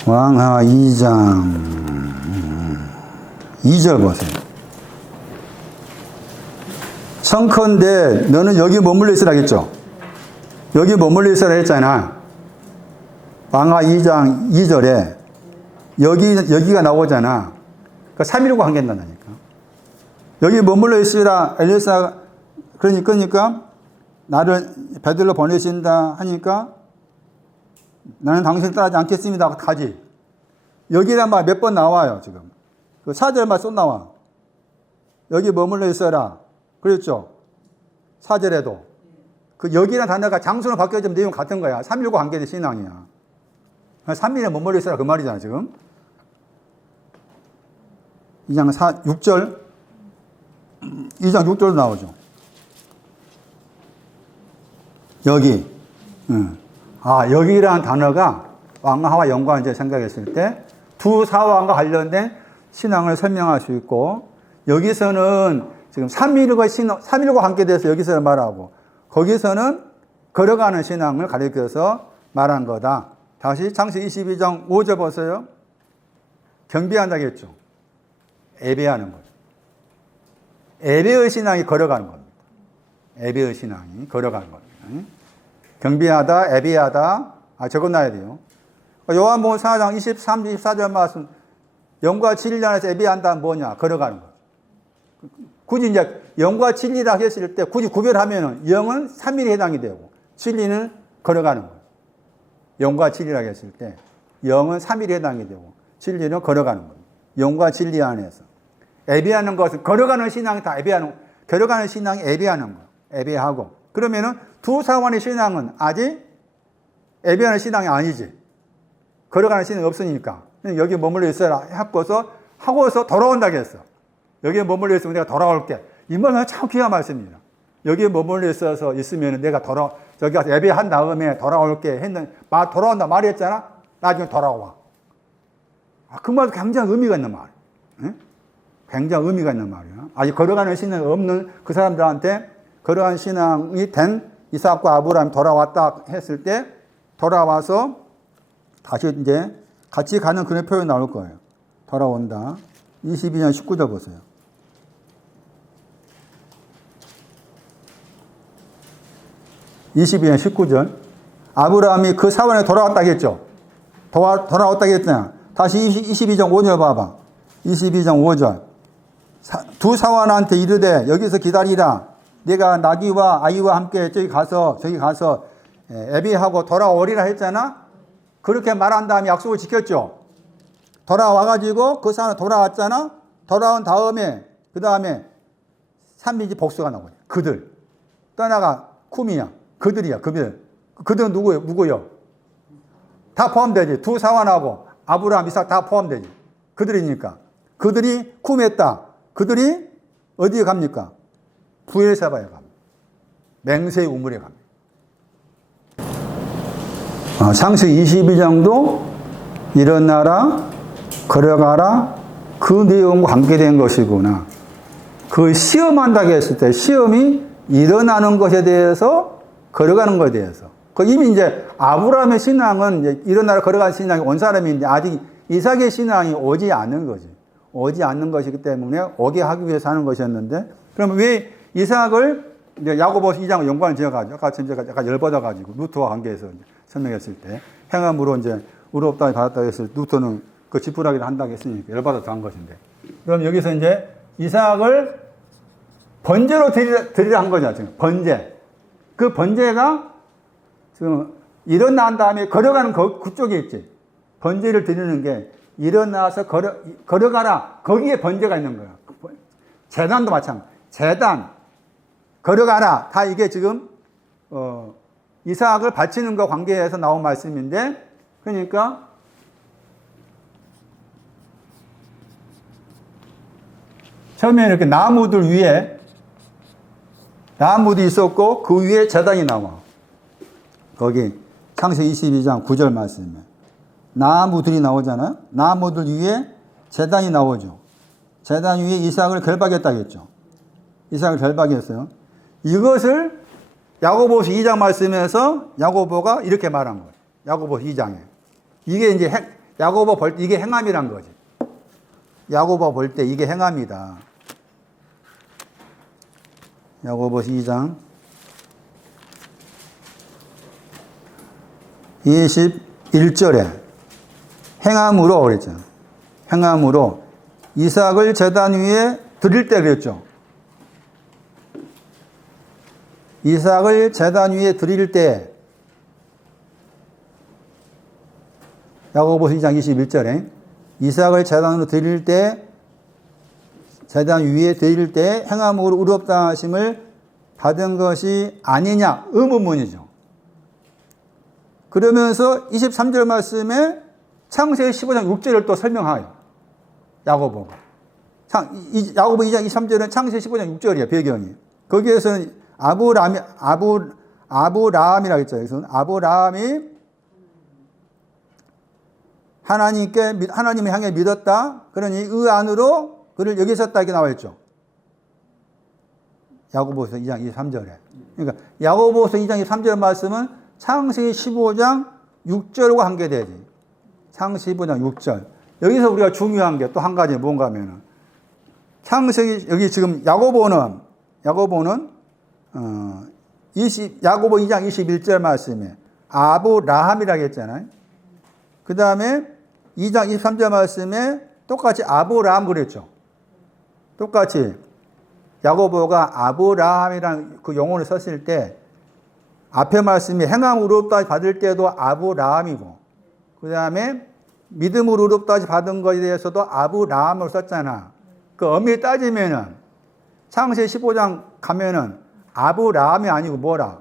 왕하 2장 2절 보세요. 청컨대 너는 여기 머물러 있으라 했죠. 여기 머물러 있으라 했잖아. 왕하 2장 2절에 여기가 나오잖아. 그러니까 3일과 관계된다니까. 여기 머물러 있으라 엘리사가 그러니까 나를 베들로 보내신다 하니까 나는 당신을 따르지 않겠습니다. 가지. 여기란 말 몇 번 나와요, 지금. 그 4절만 쏙 나와. 여기 머물러 있어라. 그랬죠? 4절에도. 그 여기란 단어가 장소로 바뀌어지면 내용 같은 거야. 3일과 관계된 신앙이야. 3일에 머물러 있어라. 그 말이잖아, 지금. 2장 6절. 2장 6절도 나오죠. 여기. 여기라는 단어가 왕하와 연관을 생각했을 때 두 사환과 관련된 신앙을 설명할 수 있고, 여기서는 지금 3일과 관계돼서 여기서 말하고, 거기서는 걸어가는 신앙을 가리켜서 말한 거다. 다시 창세기 22장 5절 보세요. 경배한다겠죠. 예배하는 거죠. 예배의 신앙이 걸어가는 겁니다. 예배의 신앙이 걸어가는 겁니다. 경배하다, 예배하다, 적어놔야 돼요. 요한복음 4장 23, 24절 말씀, 영과 진리 안에서 예배한다는 뭐냐? 걸어가는 거. 굳이 이제 영과 진리라 했을 때 굳이 구별하면은 영은 3일에 해당이 되고 진리는 걸어가는 거예요. 영과 진리라 했을 때 영은 3일에 해당이 되고 진리는 걸어가는 거예요. 영과 진리 안에서. 예배하는 것은 걸어가는 신앙이 다 예배하는, 걸어가는 신앙이 예배하는 거예요. 예배하고. 그러면은 두 사원의 신앙은 아직 예배하는 신앙이 아니지. 걸어가는 신앙이 없으니까. 여기 머물러 있어라 하고서 돌아온다고 했어. 여기에 머물러 있으면 내가 돌아올게. 이 말은 참 귀한 말씀입니다. 여기에 머물러 있으면 내가 저기 가서 예배한 다음에 돌아올게 했는데, 돌아온다 말했잖아? 나중에 돌아와. 그 말도 굉장히 의미가 있는 말이야. 응? 굉장히 의미가 있는 말이야. 아직 걸어가는 신앙이 없는 그 사람들한테 걸어가는 신앙이 된 이삭과 아브라함이 돌아왔다 했을 때 돌아와서 다시 이제 같이 가는 그런 표현이 나올 거예요. 돌아온다. 22장 19절 보세요. 22장 19절. 아브라함이 그 사원에 돌아왔다고 했죠. 돌아왔다고 했잖아. 다시 22장 5절 봐봐. 22장 5절. 두 사원한테 이르되 여기서 기다리라. 내가 나귀와 아이와 함께 저기 가서 예배하고 돌아오리라 했잖아. 그렇게 말한 다음에 약속을 지켰죠. 돌아와가지고 그 사람은 돌아왔잖아. 돌아온 다음에 그 다음에 3인지 복수가 나오죠. 그들. 떠나가 쿰이야. 그들이야. 그들은 누구요? 다 포함되지. 두 사원하고 아브라함, 이삭 다 포함되지. 그들이니까. 그들이 쿰했다. 그들이 어디에 갑니까? 부엘세바에 갑니다. 맹세의 우물에 갑니다. 창세기 22장도 일어나라, 걸어가라, 그 내용과 관계된 것이구나. 그 시험한다고 했을 때 시험이 일어나는 것에 대해서 걸어가는 것에 대해서. 이미 이제 아브라함의 신앙은 이제 일어나라 걸어가는 신앙이 온 사람인데 아직 이삭의 신앙이 오지 않는 거지. 오지 않는 것이기 때문에 오게 하기 위해서 하는 것이었는데, 그러면 왜 이삭을 이제 야고보서 2장을 연관을 지어가지고 아까 약간 열받아가지고 루트와 관계에서 설명했을 때 행함으로 이제 의롭다고 받았다고 했을 때 루트는 그 지푸라기를 한다고 했으니까 열받아서 한 것인데, 그럼 여기서 이제 이삭을 번제로 드리라 한 거죠. 지금 번제. 그 번제가 지금 일어난 다음에 걸어가는 그쪽에 있지. 번제를 드리는 게 일어나서 걸어가라. 거기에 번제가 있는 거야. 제단도 마찬가지. 제단, 걸어가라. 다 이게 지금 이삭을 바치는 것 관계에서 나온 말씀인데, 그러니까 처음에 이렇게 나무들 위에 나무도 있었고 그 위에 제단이 나와. 거기 창세기 22장 9절 말씀에 나무들이 나오잖아요. 나무들 위에 제단이 나오죠. 제단 위에 이삭을 결박했다겠죠. 이삭을 결박했어요. 이것을 야고보서 2장 말씀에서 야고보가 이렇게 말한 거예요. 야고보서 2장에. 이게 이제 야고보 볼 때 이게 행함이란 거지. 야고보 볼 때 이게 행함이다. 야고보서 2장 21절에 행함으로 그랬잖아요. 행함으로 이삭을 제단 위에 드릴 때 그랬죠. 이삭을 제단 위에 드릴 때 야고보서 2장 21절에 이삭을 제단으로 드릴 때 제단 위에 드릴 때 행함으로 의롭다 하심을 받은 것이 아니냐 의문문이죠. 그러면서 23절 말씀에 창세기 15장 6절을 또 설명해요. 야고보가. 야고보 2장 23절은 창세기 15장 6절이에요. 배경이. 거기에서는 아브라함이라고 했죠. 그래서 아브라함이 하나님을 향해 믿었다. 그러니 그 안으로 그를 여기 있었다 이렇게 나와 있죠. 야고보서 2장 23절에. 그러니까 야고보서 2장 23절 말씀은 창세기 15장 6절과 관계되지. 창세기 15장 6절. 여기서 우리가 중요한 게 또 한 가지 뭔가 하면은 창세기 여기 지금 야고보는 야고보 2장 21절 말씀에 아브라함이라고 했잖아요. 그 다음에 2장 23절 말씀에 똑같이 아브라함 그랬죠. 똑같이 야고보가 아브라함이라는 그 용어를 썼을 때 앞에 말씀이 행함으로 의롭다 받을 때도 아브라함이고 그 다음에 믿음으로 의롭다 받은 것에 대해서도 아브라함으로 썼잖아. 그 엄밀히 따지면은 창세기 15장 가면은 아브라함이 아니고 뭐라?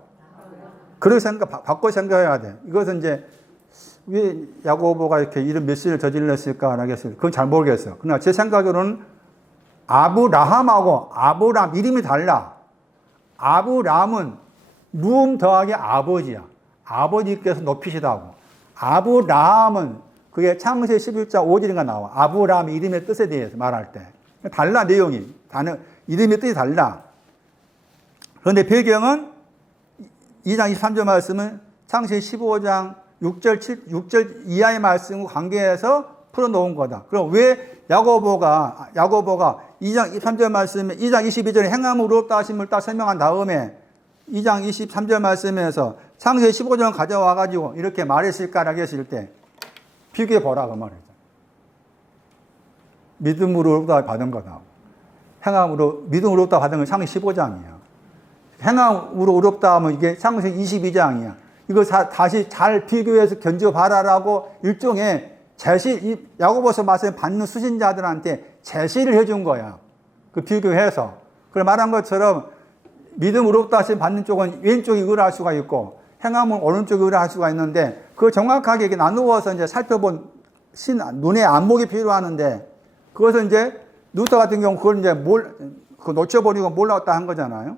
그렇게 바꿔 생각해야 돼. 이것은 이제 왜 야고보가 이렇게 이런 메시지를 저질렀을까 하겠어요. 그건 잘 모르겠어요. 그러나 제 생각으로는 아브라함하고 아브라함 이름이 달라. 아브라함은 무음 더하기 아버지야. 아버지께서 높이시다고. 아브라함은 그게 창세기 11장 5절인가 나와. 아브라함 이름의 뜻에 대해서 말할 때. 달라, 내용이. 이름의 뜻이 달라. 그런데 배경은 2장 23절 말씀은 창세기 15장 6절 이하의 말씀과 관계해서 풀어놓은 거다. 그럼 왜 야고보가 2장 23절 말씀에 2장 22절에 행함으로 의롭다 하심을 딱 설명한 다음에 2장 23절 말씀에서 창세기 15절 가져와가지고 이렇게 말했을까라고 했을 때 비교해 보라 그 말이죠. 믿음으로 의롭다 받은 거다. 믿음으로 의롭다 받은 건 창세기 15장이야. 행함으로 의롭다 하면 이게 창세기 22장이야. 이거 다시 잘 비교해서 견뎌봐라라고 일종의 제시, 야고보서 말씀 받는 수신자들한테 제시를 해준 거야. 그 비교해서. 그걸 말한 것처럼 믿음 의롭다 하심 받는 쪽은 왼쪽이 의뢰할 수가 있고 행함은 오른쪽이 의뢰할 수가 있는데 그걸 정확하게 이렇게 나누어서 이제 살펴본 눈의 안목이 필요하는데 그것은 이제 루터 같은 경우 그걸 이제 놓쳐버리고 몰랐다 한 거잖아요.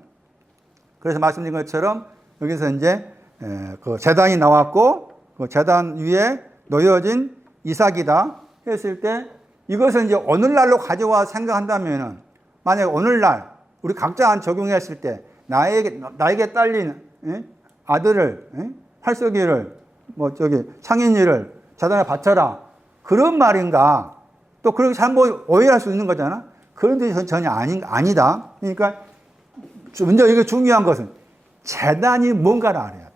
그래서 말씀드린 것처럼 여기서 이제 그 제단이 나왔고 그 제단 위에 놓여진 이삭이다 했을 때 이것을 이제 오늘날로 가져와 생각한다면은 만약에 오늘날 우리 각자 적용했을 때 나에게 딸린 아들을 활쏘기를 창인이를 제단에 바쳐라 그런 말인가 또 그렇게 잘못 오해할 수 있는 거잖아. 그런데 전혀 아니다. 그러니까 먼저 이게 중요한 것은 제단이 뭔가를 알아야 돼.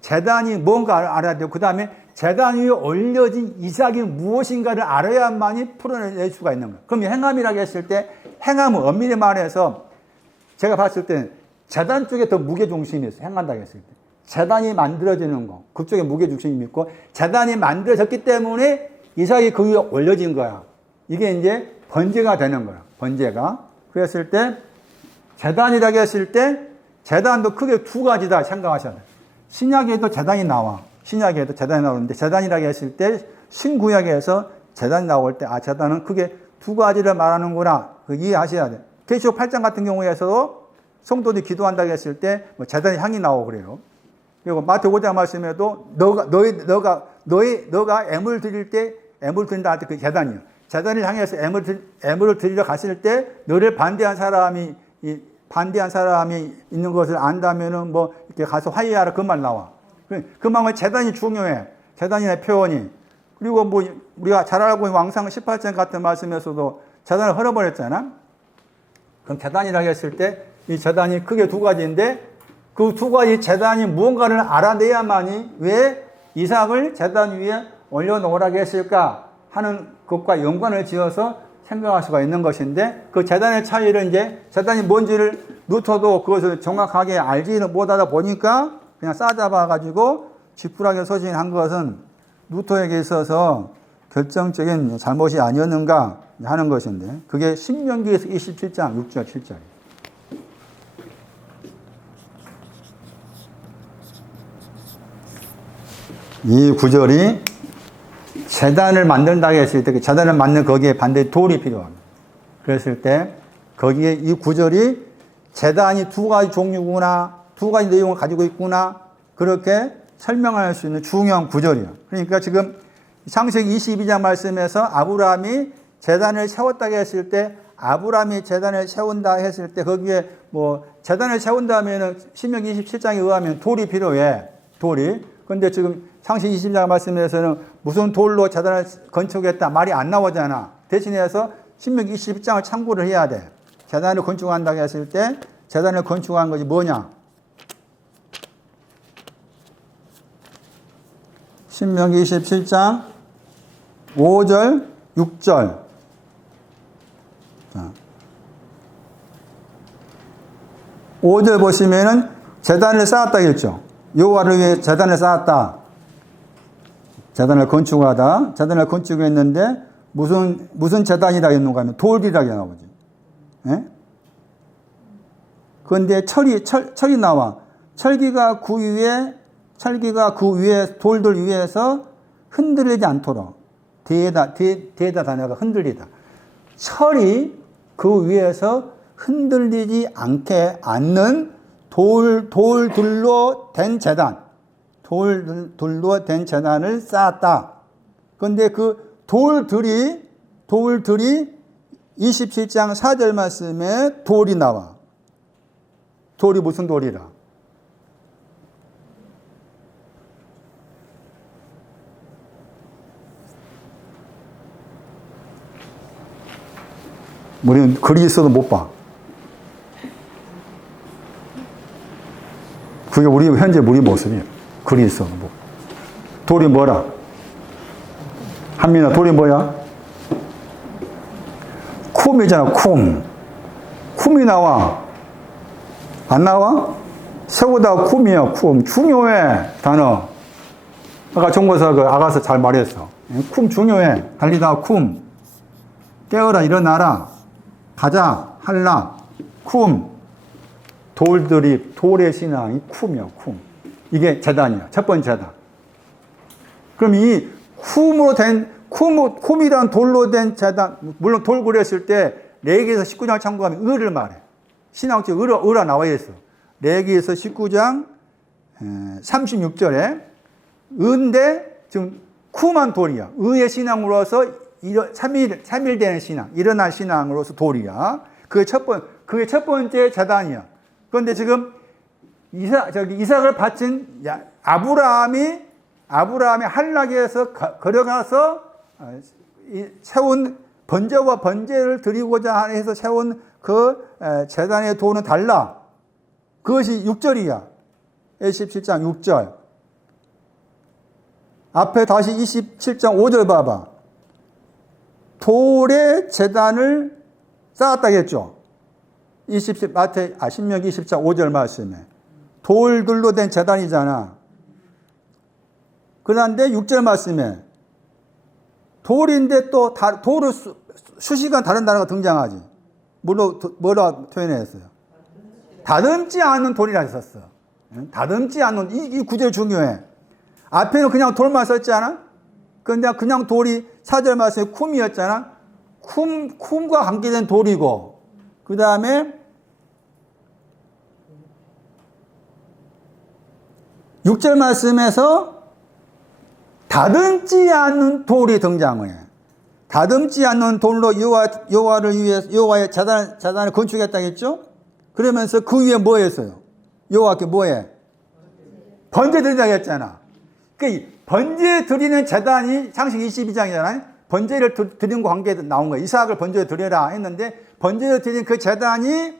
제단이 뭔가를 알아야 되고 그 다음에 제단 위에 올려진 이삭이 무엇인가를 알아야만이 풀어낼 수가 있는 거예요. 그럼 행함이라고 했을 때 행함은 엄밀히 말해서 제가 봤을 때는 제단 쪽에 더 무게중심이 있어요. 행한다고 했을 때. 제단이 만들어지는 거. 그쪽에 무게중심이 있고 제단이 만들어졌기 때문에 이삭이 그 위에 올려진 거야. 이게 이제 번제가 되는 거야. 번제가. 그랬을 때 제단이라고 했을 때 제단도 크게 두 가지다 생각하셔야 돼요. 신약에도 제단이 나와. 신약에도 제단이 나오는데 제단이라고 했을 때 신구약에서 제단이 나올 때 제단은 크게 두 가지를 말하는구나. 이해하셔야 돼요. 계시록 8장 같은 경우에서도 성도들이 기도한다고 했을 때 제단의 향이 나오고 그래요. 그리고 마태오 5장 말씀에도 너가 애물 드릴 때 애물 드린다 할 때 그 제단이에요. 제단을 향해서 애물을 드리러 갔을 때 너를 반대한 사람이 있는 것을 안다면은 이렇게 가서 화해하라 그 말 나와. 그 말은 제단이 중요해. 제단의 표현이. 그리고 우리가 잘 알고 있는 왕상 18장 같은 말씀에서도 제단을 헐어버렸잖아. 그럼 제단이라고 했을 때 이 제단이 크게 두 가지인데 그 두 가지 제단이 무언가를 알아내야만이 왜 이삭을 제단 위에 올려놓으라고 했을까 하는 것과 연관을 지어서 생각할 수가 있는 것인데 그 제단의 차이를 이제 제단이 뭔지를 루터도 그것을 정확하게 알지는 못하다 보니까 그냥 싸잡아가지고 지푸라기 소신한 것은 루터에게 있어서 결정적인 잘못이 아니었는가 하는 것인데 그게 신명기에서 27장 6절 7절 이 구절이 제단을 만든다고 했을 때 그 제단을 만든 거기에 반드시 돌이 필요합니다. 그랬을 때 거기에 이 구절이 제단이 두 가지 종류구나 두 가지 내용을 가지고 있구나 그렇게 설명할 수 있는 중요한 구절이에요. 그러니까 지금 창세기 22장 말씀에서 아브라함이 제단을 세웠다고 했을 때 아브라함이 제단을 세운다 했을 때 거기에 제단을 세운다면 신명기 27장에 의하면 돌이 필요해. 돌이. 그런데 지금 창세기 22장 말씀에서는 무슨 돌로 제단을 건축했다 말이 안 나오잖아. 대신해서 신명기 22장을 참고를 해야 돼. 제단을 건축한다고 했을 때 제단을 건축한 것이 뭐냐? 신명기 27장 5절, 6절. 자, 5절 보시면은 제단을 쌓았다 했죠. 여호와를 위해 제단을 쌓았다. 제단을 건축하다. 제단을 건축했는데 무슨 제단이라 했는가 하면 돌이라고 나오지. 예? 그런데 철이 나와. 철기가 그 위에 돌들 위에서 흔들리지 않도록 대다 단어가 흔들리다. 철이 그 위에서 흔들리지 않는 돌들로 된 제단, 돌들로 된 제단을 쌓았다. 그런데 그 돌들이 27장 4절 말씀에 돌이 나와. 돌이 무슨 돌이라? 우리는 글이 있어도 못 봐. 그게 현재 우리 모습이에요. 글이 있어도 못 봐. 돌이 뭐라? 한민아, 돌이 뭐야? 쿰이잖아, 쿰. 쿰이 나와. 안 나와? 세우다 쿰이야, 쿰. 중요해, 단어. 아까 종고서 아가서 잘 말했어. 쿰 중요해. 달리다가 쿰. 깨어라, 일어나라. 가자, 할라. 쿰. 돌의 신앙이 쿰이야, 쿰. 이게 제단이야. 첫 번째 제단. 그럼 이 쿰이란 돌로 된 제단, 물론 돌 그렸을 때 레위기에서 19장을 참고하면 을을 말해. 신앙책 을아 나와 있어. 레위기에서 19장 36절에 을인데 지금 쿰한 돌이야. 의의 신앙으로서 삼일되는 신앙, 일어날 신앙으로서 돌이야. 그게 첫 번째 제단이야. 그런데 지금 이삭을 바친 아브라함이 할락에서 걸어가서 세운 번제를 드리고자 해서 세운 그 제단의 도는 달라. 그것이 6절이야. 27장 6절. 앞에 다시 27장 5절 봐봐. 돌의 제단을 쌓았다고 했죠. 신명기 20장 5절 말씀에. 돌들로 된 제단이잖아. 그런데 6절 말씀에 돌인데 또 돌을 수시간 다른 단어가 등장하지. 뭐라 표현했어요? 다듬지 않는 돌이라 했었어. 다듬지 않는, 이 구절 중요해. 앞에는 그냥 돌만 썼지 않아? 그런데 그냥 돌이 4절 말씀에 쿰이었잖아. 쿰과 관계된 돌이고, 그 다음에 6절 말씀에서 다듬지 않는 돌이 등장을 해. 다듬지 않는 돌로 여호와를 위해 여호와의 제단을 건축했다고 했죠? 그러면서 그 위에 뭐 했어요? 여호와께 뭐 해? 번제 드린다고 했잖아. 그 번제 드리는 제단이 창세기 22장이잖아요. 번제를 드리는 관계에 나온 거예요. 이삭을 번제를 드려라 했는데 번제를 드린 그 제단이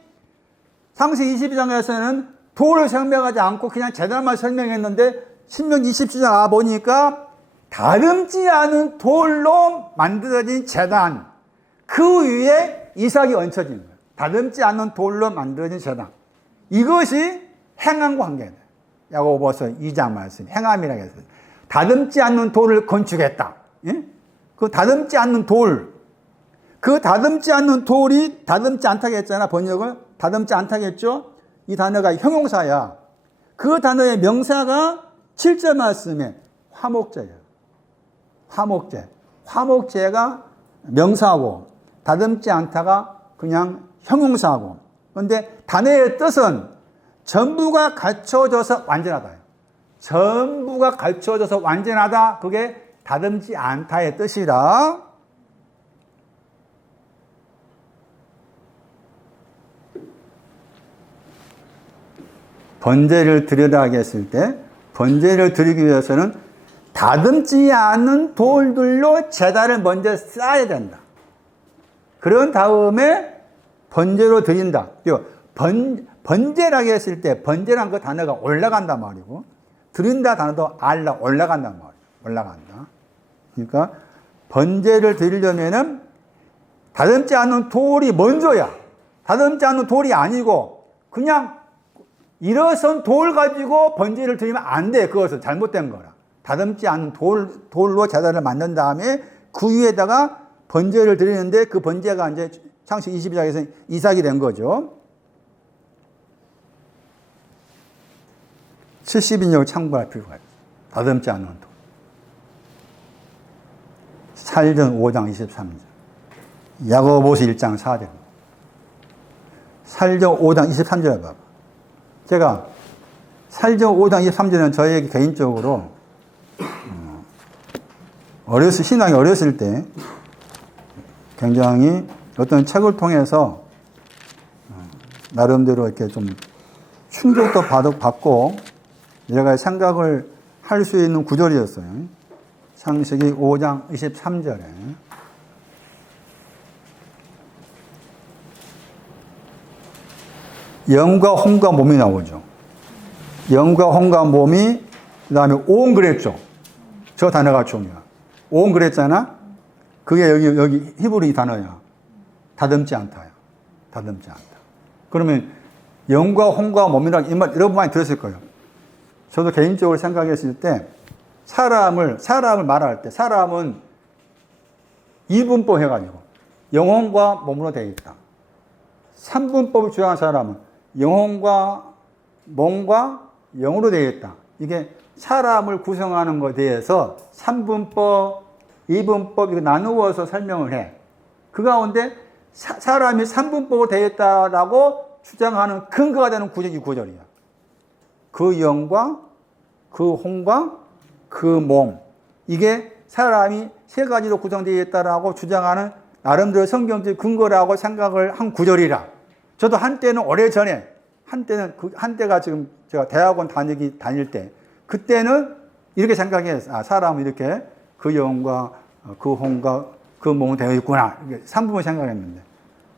창세기 22장에서는 돌을 설명하지 않고 그냥 제단만 설명했는데 신명기 27장 보니까 다듬지 않은 돌로 만들어진 제단, 그 위에 이삭이 얹혀진 거예요. 다듬지 않는 돌로 만들어진 제단. 이것이 행함과 관계다. 야고보서 2장 말씀, 행함이라고 했어요. 다듬지 않는 돌을 건축했다. 예? 그 다듬지 않는 돌, 그 다듬지 않는 돌이 다듬지 않다고 했잖아. 번역을 다듬지 않다고 했죠. 이 단어가 형용사야. 그 단어의 명사가 7절 말씀에 화목제야. 화목제가 명사고 다듬지 않다가 그냥 형용사고. 그런데 단어의 뜻은 전부가 갖춰져서 완전하다. 전부가 갖춰져서 완전하다. 그게 다듬지 않다의 뜻이다. 번제를 드리라 했을 때 번제를 드리기 위해서는 다듬지 않은 돌들로 제단을 먼저 쌓아야 된다. 그런 다음에 번제로 드린다. 번제라고 했을 때 번제란 그 단어가 올라간단 말이고 드린다 단어도 올라간단 말이에요. 올라간다. 그러니까 번제를 드리려면은 다듬지 않는 돌이 먼저야. 다듬지 않는 돌이 아니고 그냥 일어선 돌 가지고 번제를 드리면 안 돼. 그것은 잘못된 거라. 다듬지 않은 돌로 제단을 만든 다음에 그 위에다가 번제를 드리는데 그 번제가 이제 창세기 22장에서 이삭이 된 거죠. 70인역을 참고할 필요가 있어요. 다듬지 않는 돌. 살전 5장 23절. 야고보서 1장 4절. 살전 5장 23절에 봐봐. 제가 살전 5장 23절은 저에게 개인적으로 신앙이 어렸을 때 굉장히 어떤 책을 통해서 나름대로 이렇게 좀 충격도 받고 여러 가지 생각을 할 수 있는 구절이었어요. 창세기 5장 23절에 영과 혼과 몸이 나오죠. 영과 혼과 몸이 그 다음에 온 그랬죠. 저 단어가 중요해. 온 그랬잖아. 그게 여기 히브리 이 단어야. 다듬지 않다야. 다듬지 않다. 그러면 영과 혼과 몸이라는 이 말 여러분 많이 들었을 거예요. 저도 개인적으로 생각했을 때 사람을 말할 때 사람은 이분법 해가지고 영혼과 몸으로 되어 있다. 3분법을 주장한 사람은 영혼과 몸과 영으로 되어 있다. 이게 사람을 구성하는 것에 대해서 3분법, 2분법 이거 나누어서 설명을 해. 그 가운데 사람이 3분법으로 되어 있다라고 주장하는 근거가 되는 구절이 구절이야. 그 영과 그 혼과 그 몸. 이게 사람이 세 가지로 구성되어 있다라고 주장하는 나름대로 성경적 근거라고 생각을 한 구절이라. 저도 한때는 오래전에, 한때가 지금 제가 대학원 다닐 때, 그때는 이렇게 생각했어요. 아, 사람은 이렇게 그 영과 그 혼과 그 몸은 되어 있구나. 이렇게 3분을 생각했는데,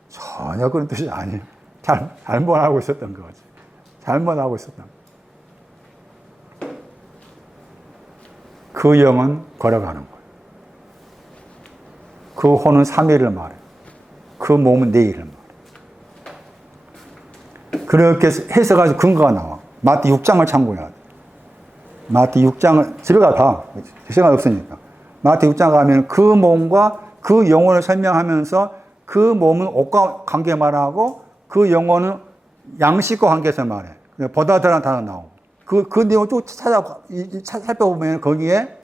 전혀 그런 뜻이 아니에요. 잘못하고 있었던 거지. 잘못하고 있었던 거. 그 영은 걸어가는 거예요. 그 혼은 3일을 말해요. 그 몸은 내일을 말해요. 그렇게 해석해서 근거가 나와. 마태 6장을 참고해야 돼. 마태 6장을, 집에 가 봐. 시간 없으니까. 마태 6장 가면 그 몸과 그 영혼을 설명하면서 그 몸은 옷과 관계 말하고 그 영혼은 양식과 관계에서 말해. 보다 더한 단어 나오고. 그 내용을 쭉 살펴보면 거기에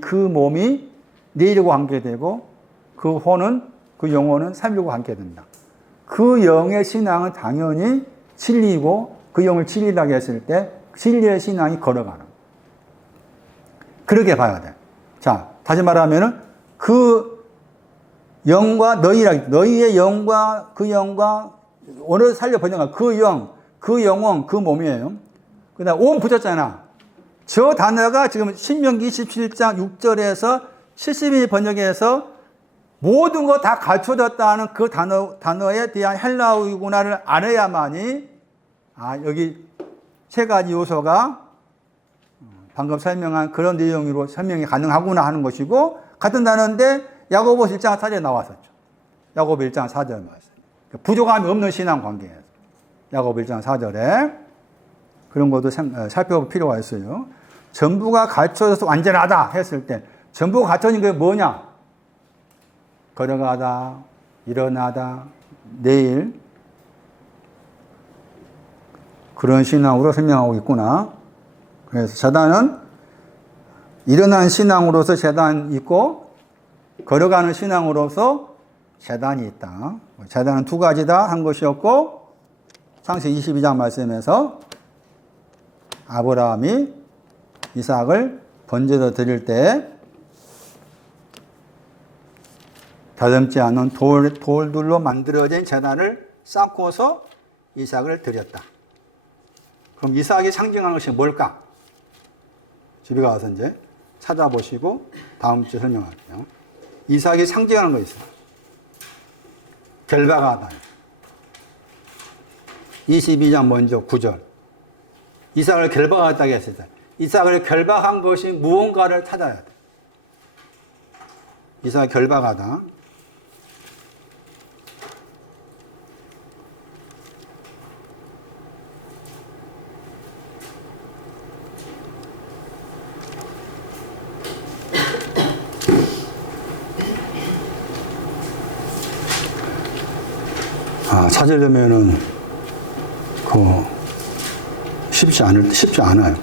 그 몸이 내일과 관계되고 그 혼은, 그 영혼은 3일과 관계된다. 그 영의 신앙은 당연히 진리고 그 영을 진리라고 했을 때 진리의 신앙이 걸어가는. 그렇게 봐야 돼. 자, 다시 말하면은 그 영과 너희의 영과 그 영과 오늘 살려 번역한 그 영, 그 영혼, 그 몸이에요. 그 다음 온 붙였잖아. 저 단어가 지금 신명기 27장 6절에서 72 번역에서 모든 거 다 갖춰졌다는 그 단어에 대한 헬라어이구나를 알아야만이 여기 세 가지 요소가 방금 설명한 그런 내용으로 설명이 가능하구나 하는 것이고 같은 단어인데 야고보서 1장 4절에 나왔었죠. 야고보 1장 4절 말씀. 부족함이 없는 신앙 관계에서 야고보 1장 4절에 그런 것도 살펴볼 필요가 있어요. 전부가 갖춰져서 완전하다 했을 때 전부가 갖춰진 게 뭐냐? 걸어가다, 일어나다, 내일 그런 신앙으로 설명하고 있구나. 그래서 재단은 일어난 신앙으로서 재단이 있고 걸어가는 신앙으로서 재단이 있다. 재단은 두 가지다 한 것이었고 창세기 22장 말씀에서 아브라함이 이삭을 번제로 드릴 때 다듬지 않은 돌들로 만들어진 제단을 쌓고서 이삭을 드렸다. 그럼 이삭이 상징하는 것이 뭘까? 집에 가서 이제 찾아보시고 다음 주에 설명할게요. 이삭이 상징하는 거 있어요. 결박하다. 22장 먼저 9절. 이삭을 결박하다고 했을 때 이삭을 결박한 것이 무언가를 찾아야 돼. 이삭이 결박하다. 찾으려면은 쉽지 않아요.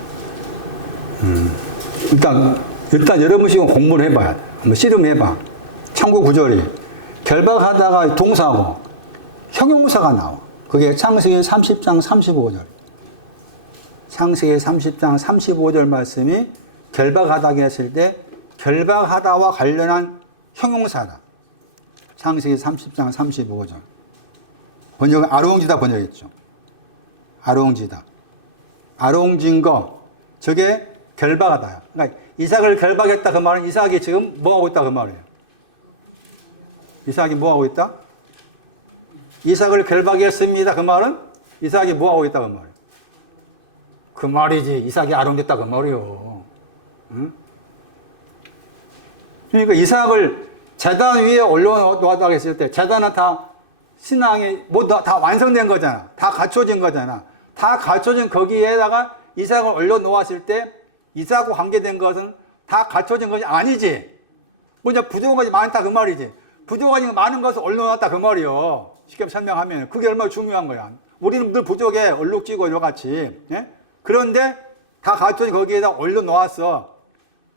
일단 여러분씩 공부를 해봐야 돼. 한번 씨름해봐. 참고 구절이 결박하다가 동사고 형용사가 나와. 그게 창세기 30장 35절. 창세기 30장 35절 말씀이 결박하다고 했을 때 결박하다와 관련한 형용사다. 창세기 30장 35절. 번역은 아롱지다 번역했죠. 아롱지다. 아롱진 거, 저게 결박하다요. 그러니까 이삭을 결박했다 그 말은 이삭이 지금 뭐하고 있다 그 말이에요. 이삭이 뭐하고 있다? 이삭을 결박했습니다 그 말은 이삭이 뭐하고 있다 그 말이에요. 그 말이지. 이삭이 아롱됐다 그 말이에요. 응? 그러니까 이삭을 제단 위에 올려놓았다고 했을 때 제단은 다 신앙이 다 완성된 거잖아. 다 갖춰진 거잖아. 다 갖춰진 거기에다가 이삭을 올려놓았을 때 이삭과 관계된 것은 다 갖춰진 것이 아니지. 뭐냐 부족한 것이 많다 그 말이지. 부족한 많은 것을 올려놓았다 그 말이요. 쉽게 설명하면 그게 얼마나 중요한 거야. 우리는 늘 부족해. 얼룩지고 이와 같이. 예? 그런데 다 갖춰진 거기에다 올려놓았어.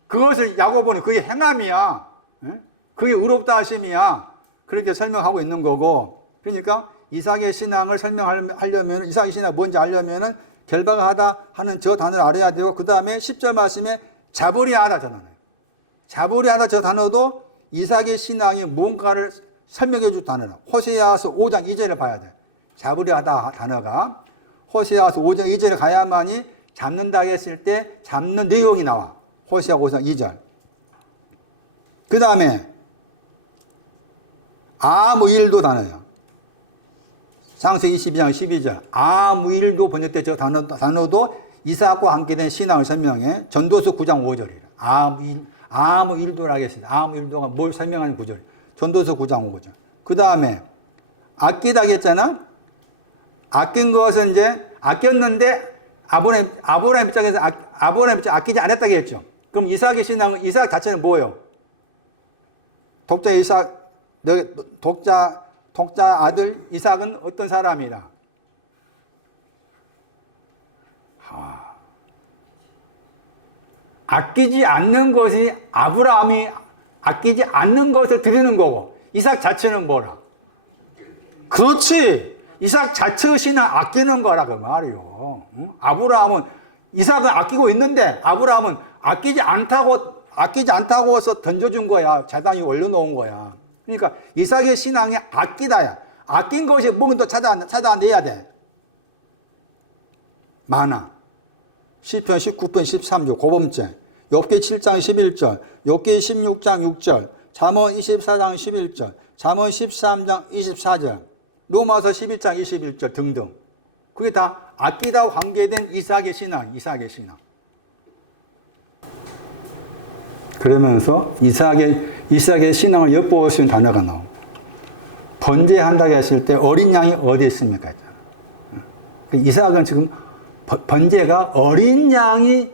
그것을 야고보는 그게 행함이야. 예? 그게 의롭다 하심이야. 그렇게 설명하고 있는 거고. 그러니까 이삭의 신앙을 설명하려면 이삭의 신앙이 뭔지 알려면은 결박하다 하는 저 단어를 알아야 되고 그 다음에 10절 말씀에 자보리하다 저 단어예요. 자보리하다 저 단어도 이삭의 신앙이 뭔가를 설명해 줄 단어라. 호세아서 5장 2절을 봐야 돼. 자보리하다 단어가 호세아서 5장 2절에 가야만이 잡는다 했을 때 잡는 내용이 나와. 호세아 5장 2절. 그 다음에 아무일도 단어예요. 창세기 22장 12절. 아무일도 번역된 저 단어도 이삭과 함께 된 신앙을 설명해. 전도서 9장 5절이라. 아무일도라고 했습니다. 아무일도가 뭘 설명하는 구절. 전도서 9장 5절. 그 다음에 아끼다 했잖아. 아낀 것은 이제 아꼈는데 아브라함 입장에서 아끼지 않았다고 했죠. 그럼 이삭의 신앙은 이삭 자체는 뭐예요? 독자 아들 이삭은 어떤 사람이라? 아끼지 않는 것이 아브라함이 아끼지 않는 것을 드리는 거고 이삭 자체는 뭐라? 그렇지. 이삭 자체의 신앙 아끼는 거라 그 말이요. 아브라함은 이삭은 아끼고 있는데 아브라함은 아끼지 않다고 해서 던져준 거야. 재단이 올려놓은 거야. 그러니까 이삭의 신앙이 아끼다야. 아낀 것이 뭔가 또 찾아내야 돼. 많아. 시편 19편 13조 고범죄. 욥기 7장 11절. 욥기 16장 6절. 잠언 24장 11절. 잠언 13장 24절. 로마서 11장 21절 등등. 그게 다 아끼다와 관계된 이삭의 신앙. 그러면서 이삭의 신앙을 엿보을 수 있는 단어가 나오고 번제한다고 했을 때 어린 양이 어디 있습니까? 이삭은 지금 번제가 어린 양이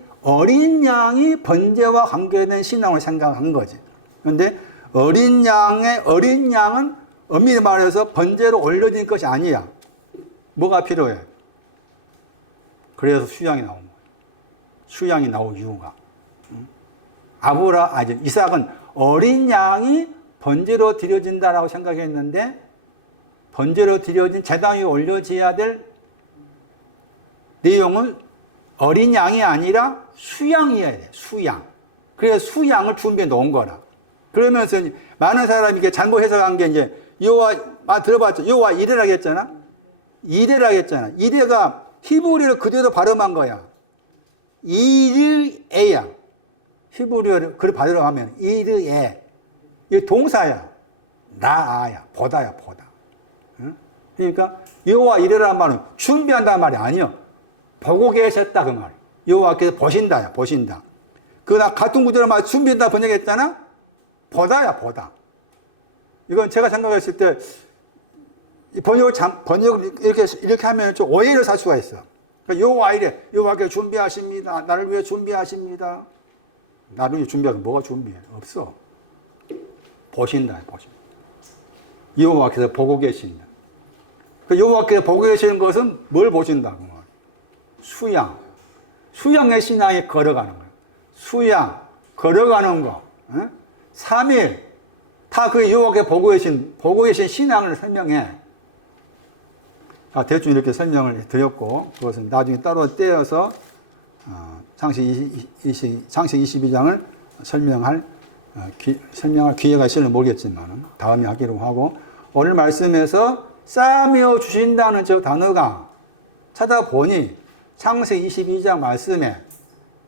번제와 관계된 신앙을 생각한 거지. 그런데 어린 양은 엄밀히 말해서 번제로 올려진 것이 아니야. 뭐가 필요해? 그래서 수양이 나온 거야. 수양이 나온 이유가. 이삭은 어린 양이 번제로 드려진다라고 생각했는데 번제로 드려진 제단 위에 올려져야 될 내용은 어린 양이 아니라 수양이어야 돼. 수양. 그래서 수양을 준비해 놓은 거라. 그러면서 많은 사람이 이게 잘못 해석한 게 이제 여호와 들어봤죠? 여호와 이레라고 했잖아. 이레가 히브리어를 그대로 발음한 거야. 이르에야. 히브리어를 그걸 발음을 하면 이르에. 이게 동사야. 나아야. 보다. 응? 그러니까 여호와 이레라는 말은 준비한다는 말이 아니야. 보고 계셨다 그 말이야. 여호와께서 보신다. 그러나 같은 구절을 준비한다 번역했잖아. 보다야, 보다. 이건 제가 생각했을 때, 이 번역을 이렇게 하면 좀 오해를 살 수가 있어. 여호와 이래, 여호와께 준비하십니다. 나를 위해 준비하십니다. 나를 위해 준비하면 뭐가 준비해? 없어. 보신다, 보신다. 여호와께서 보고 계신다. 그 여호와께서 보고 계시는 것은 뭘 보신다고? 수양. 수양의 신앙에 걸어가는 거예요. 수양, 걸어가는 거. 3일. 다 그 여호와께서 보고 계신 신앙을 설명해. 대충 이렇게 설명을 드렸고, 그것은 나중에 따로 떼어서 창세기 22장을 설명할 기회가 있을지 모르겠지만 다음에 하기로 하고, 오늘 말씀에서 쌓아며 주신다는 저 단어가 찾아보니 창세기 22장 말씀에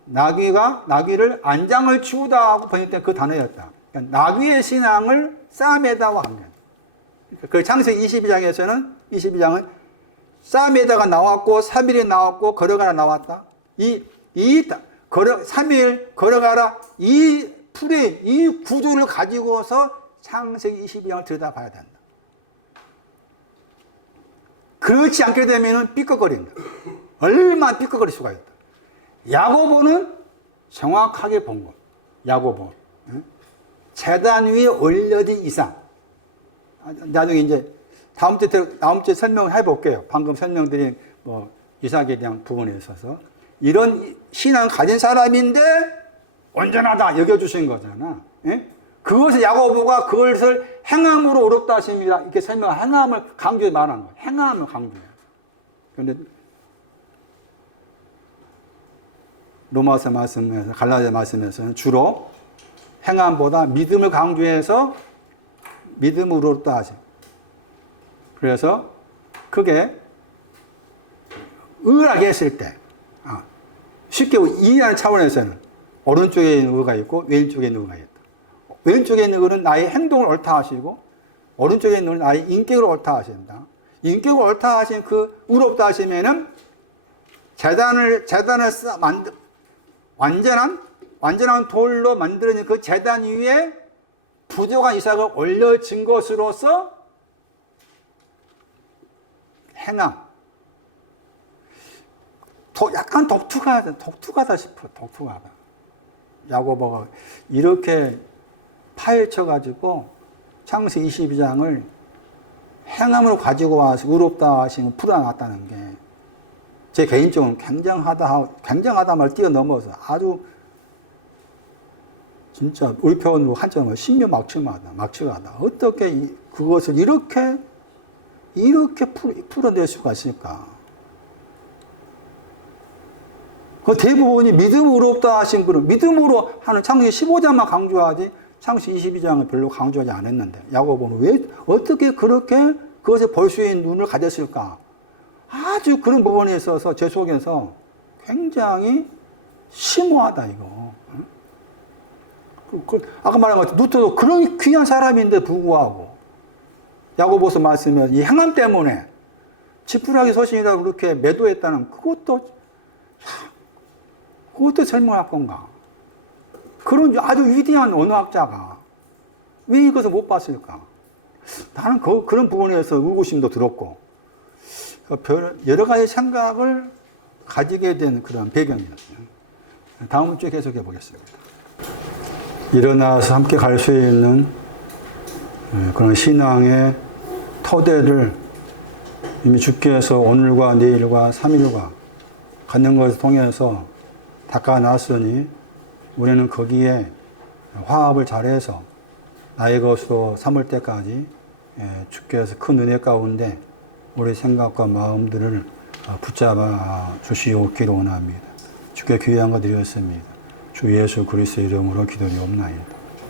나귀를 안장을 치우다 하고 번역된 그 단어였다. 그러니까 나귀의 신앙을 쌓아매다와 합니다. 그 창세기 22장은 쌓아매다가 나왔고 3일이 나왔고 걸어가라 나왔다. 3일 걸어가라 이 프레임, 이 구조를 가지고서 창세기 22장을 들여다봐야 된다. 그렇지 않게 되면 삐걱거린다. 얼마나 삐걱거릴 수가 있다. 야고보는 정확하게 본 것. 야고보. 제단 위에 올려진 이상. 나중에 이제 다음 주에 설명을 해볼게요. 방금 설명드린 이삭에 대한 부분에 있어서. 이런 신앙을 가진 사람인데 온전하다 여겨주신 거잖아. 예? 그것을 야고보가 그것을 행함으로 어렵다 하십니다. 이렇게 행함을 강조해 말하는 거예요. 행함을 강조해. 그런데 로마서 말씀에서, 갈라디아 말씀에서는 주로 행함보다 믿음을 강조해서 믿음으로 어렵다 하십니다. 그래서 그게 의하게 했을 때, 쉽게 이해하는 차원에서는 오른쪽에 있는 의가 있고 왼쪽에 있는 의가 있다. 왼쪽에 있는 의는 나의 행동을 옳다 하시고 오른쪽에 있는 의는 나의 인격을 옳다 하신다. 인격을 옳다 하신 그 의롭다 하시면은 재단을 완전한 돌로 만들어진 그 재단 위에 부족한 이삭을 올려진 것으로서 행함. 약간 독특하다 싶어. 독특하다. 야고보가 이렇게 파헤쳐가지고 창세기 22장을 행함으로 가지고 와서 의롭다 하시는 풀어놨다는 게 제 개인적으로 굉장하다 말 뛰어넘어서 아주 진짜 우리 표현으로 한자로 신묘막측하다. 어떻게 그것을 이렇게 풀어낼 수가 있을까? 그 대부분이 믿음으로 없다 하신 분은 믿음으로 하는 창세기 15장만 강조하지 창세기 22장은 별로 강조하지 않았는데 야고보는 왜 어떻게 그렇게 그것을 볼 수 있는 눈을 가졌을까? 아주 그런 부분에 있어서 제 속에서 굉장히 심오하다 이거. 아까 말한 것처럼 루터도 그런 귀한 사람인데 불구하고 야고보서 말씀에 이 행함 때문에 지푸라기 서신이라고 그렇게 매도했다는 그것도 설명할 건가? 그런 아주 위대한 언어학자가 왜 이것을 못 봤을까? 나는 그런 부분에서 의구심도 들었고 여러 가지 생각을 가지게 된 그런 배경이었어요. 다음 주에 계속해 보겠습니다. 일어나서 함께 갈 수 있는 그런 신앙의 토대를 이미 주께서 오늘과 내일과 3일과 갖는 것을 통해서 닦아놨으니 우리는 거기에 화합을 잘해서 나의 것으로 삼을 때까지 주께서 큰 은혜 가운데 우리 생각과 마음들을 붙잡아 주시옵기를 원합니다. 주께 귀한 거 드렸습니다. 주 예수 그리스도의 이름으로 기도하옵나이다.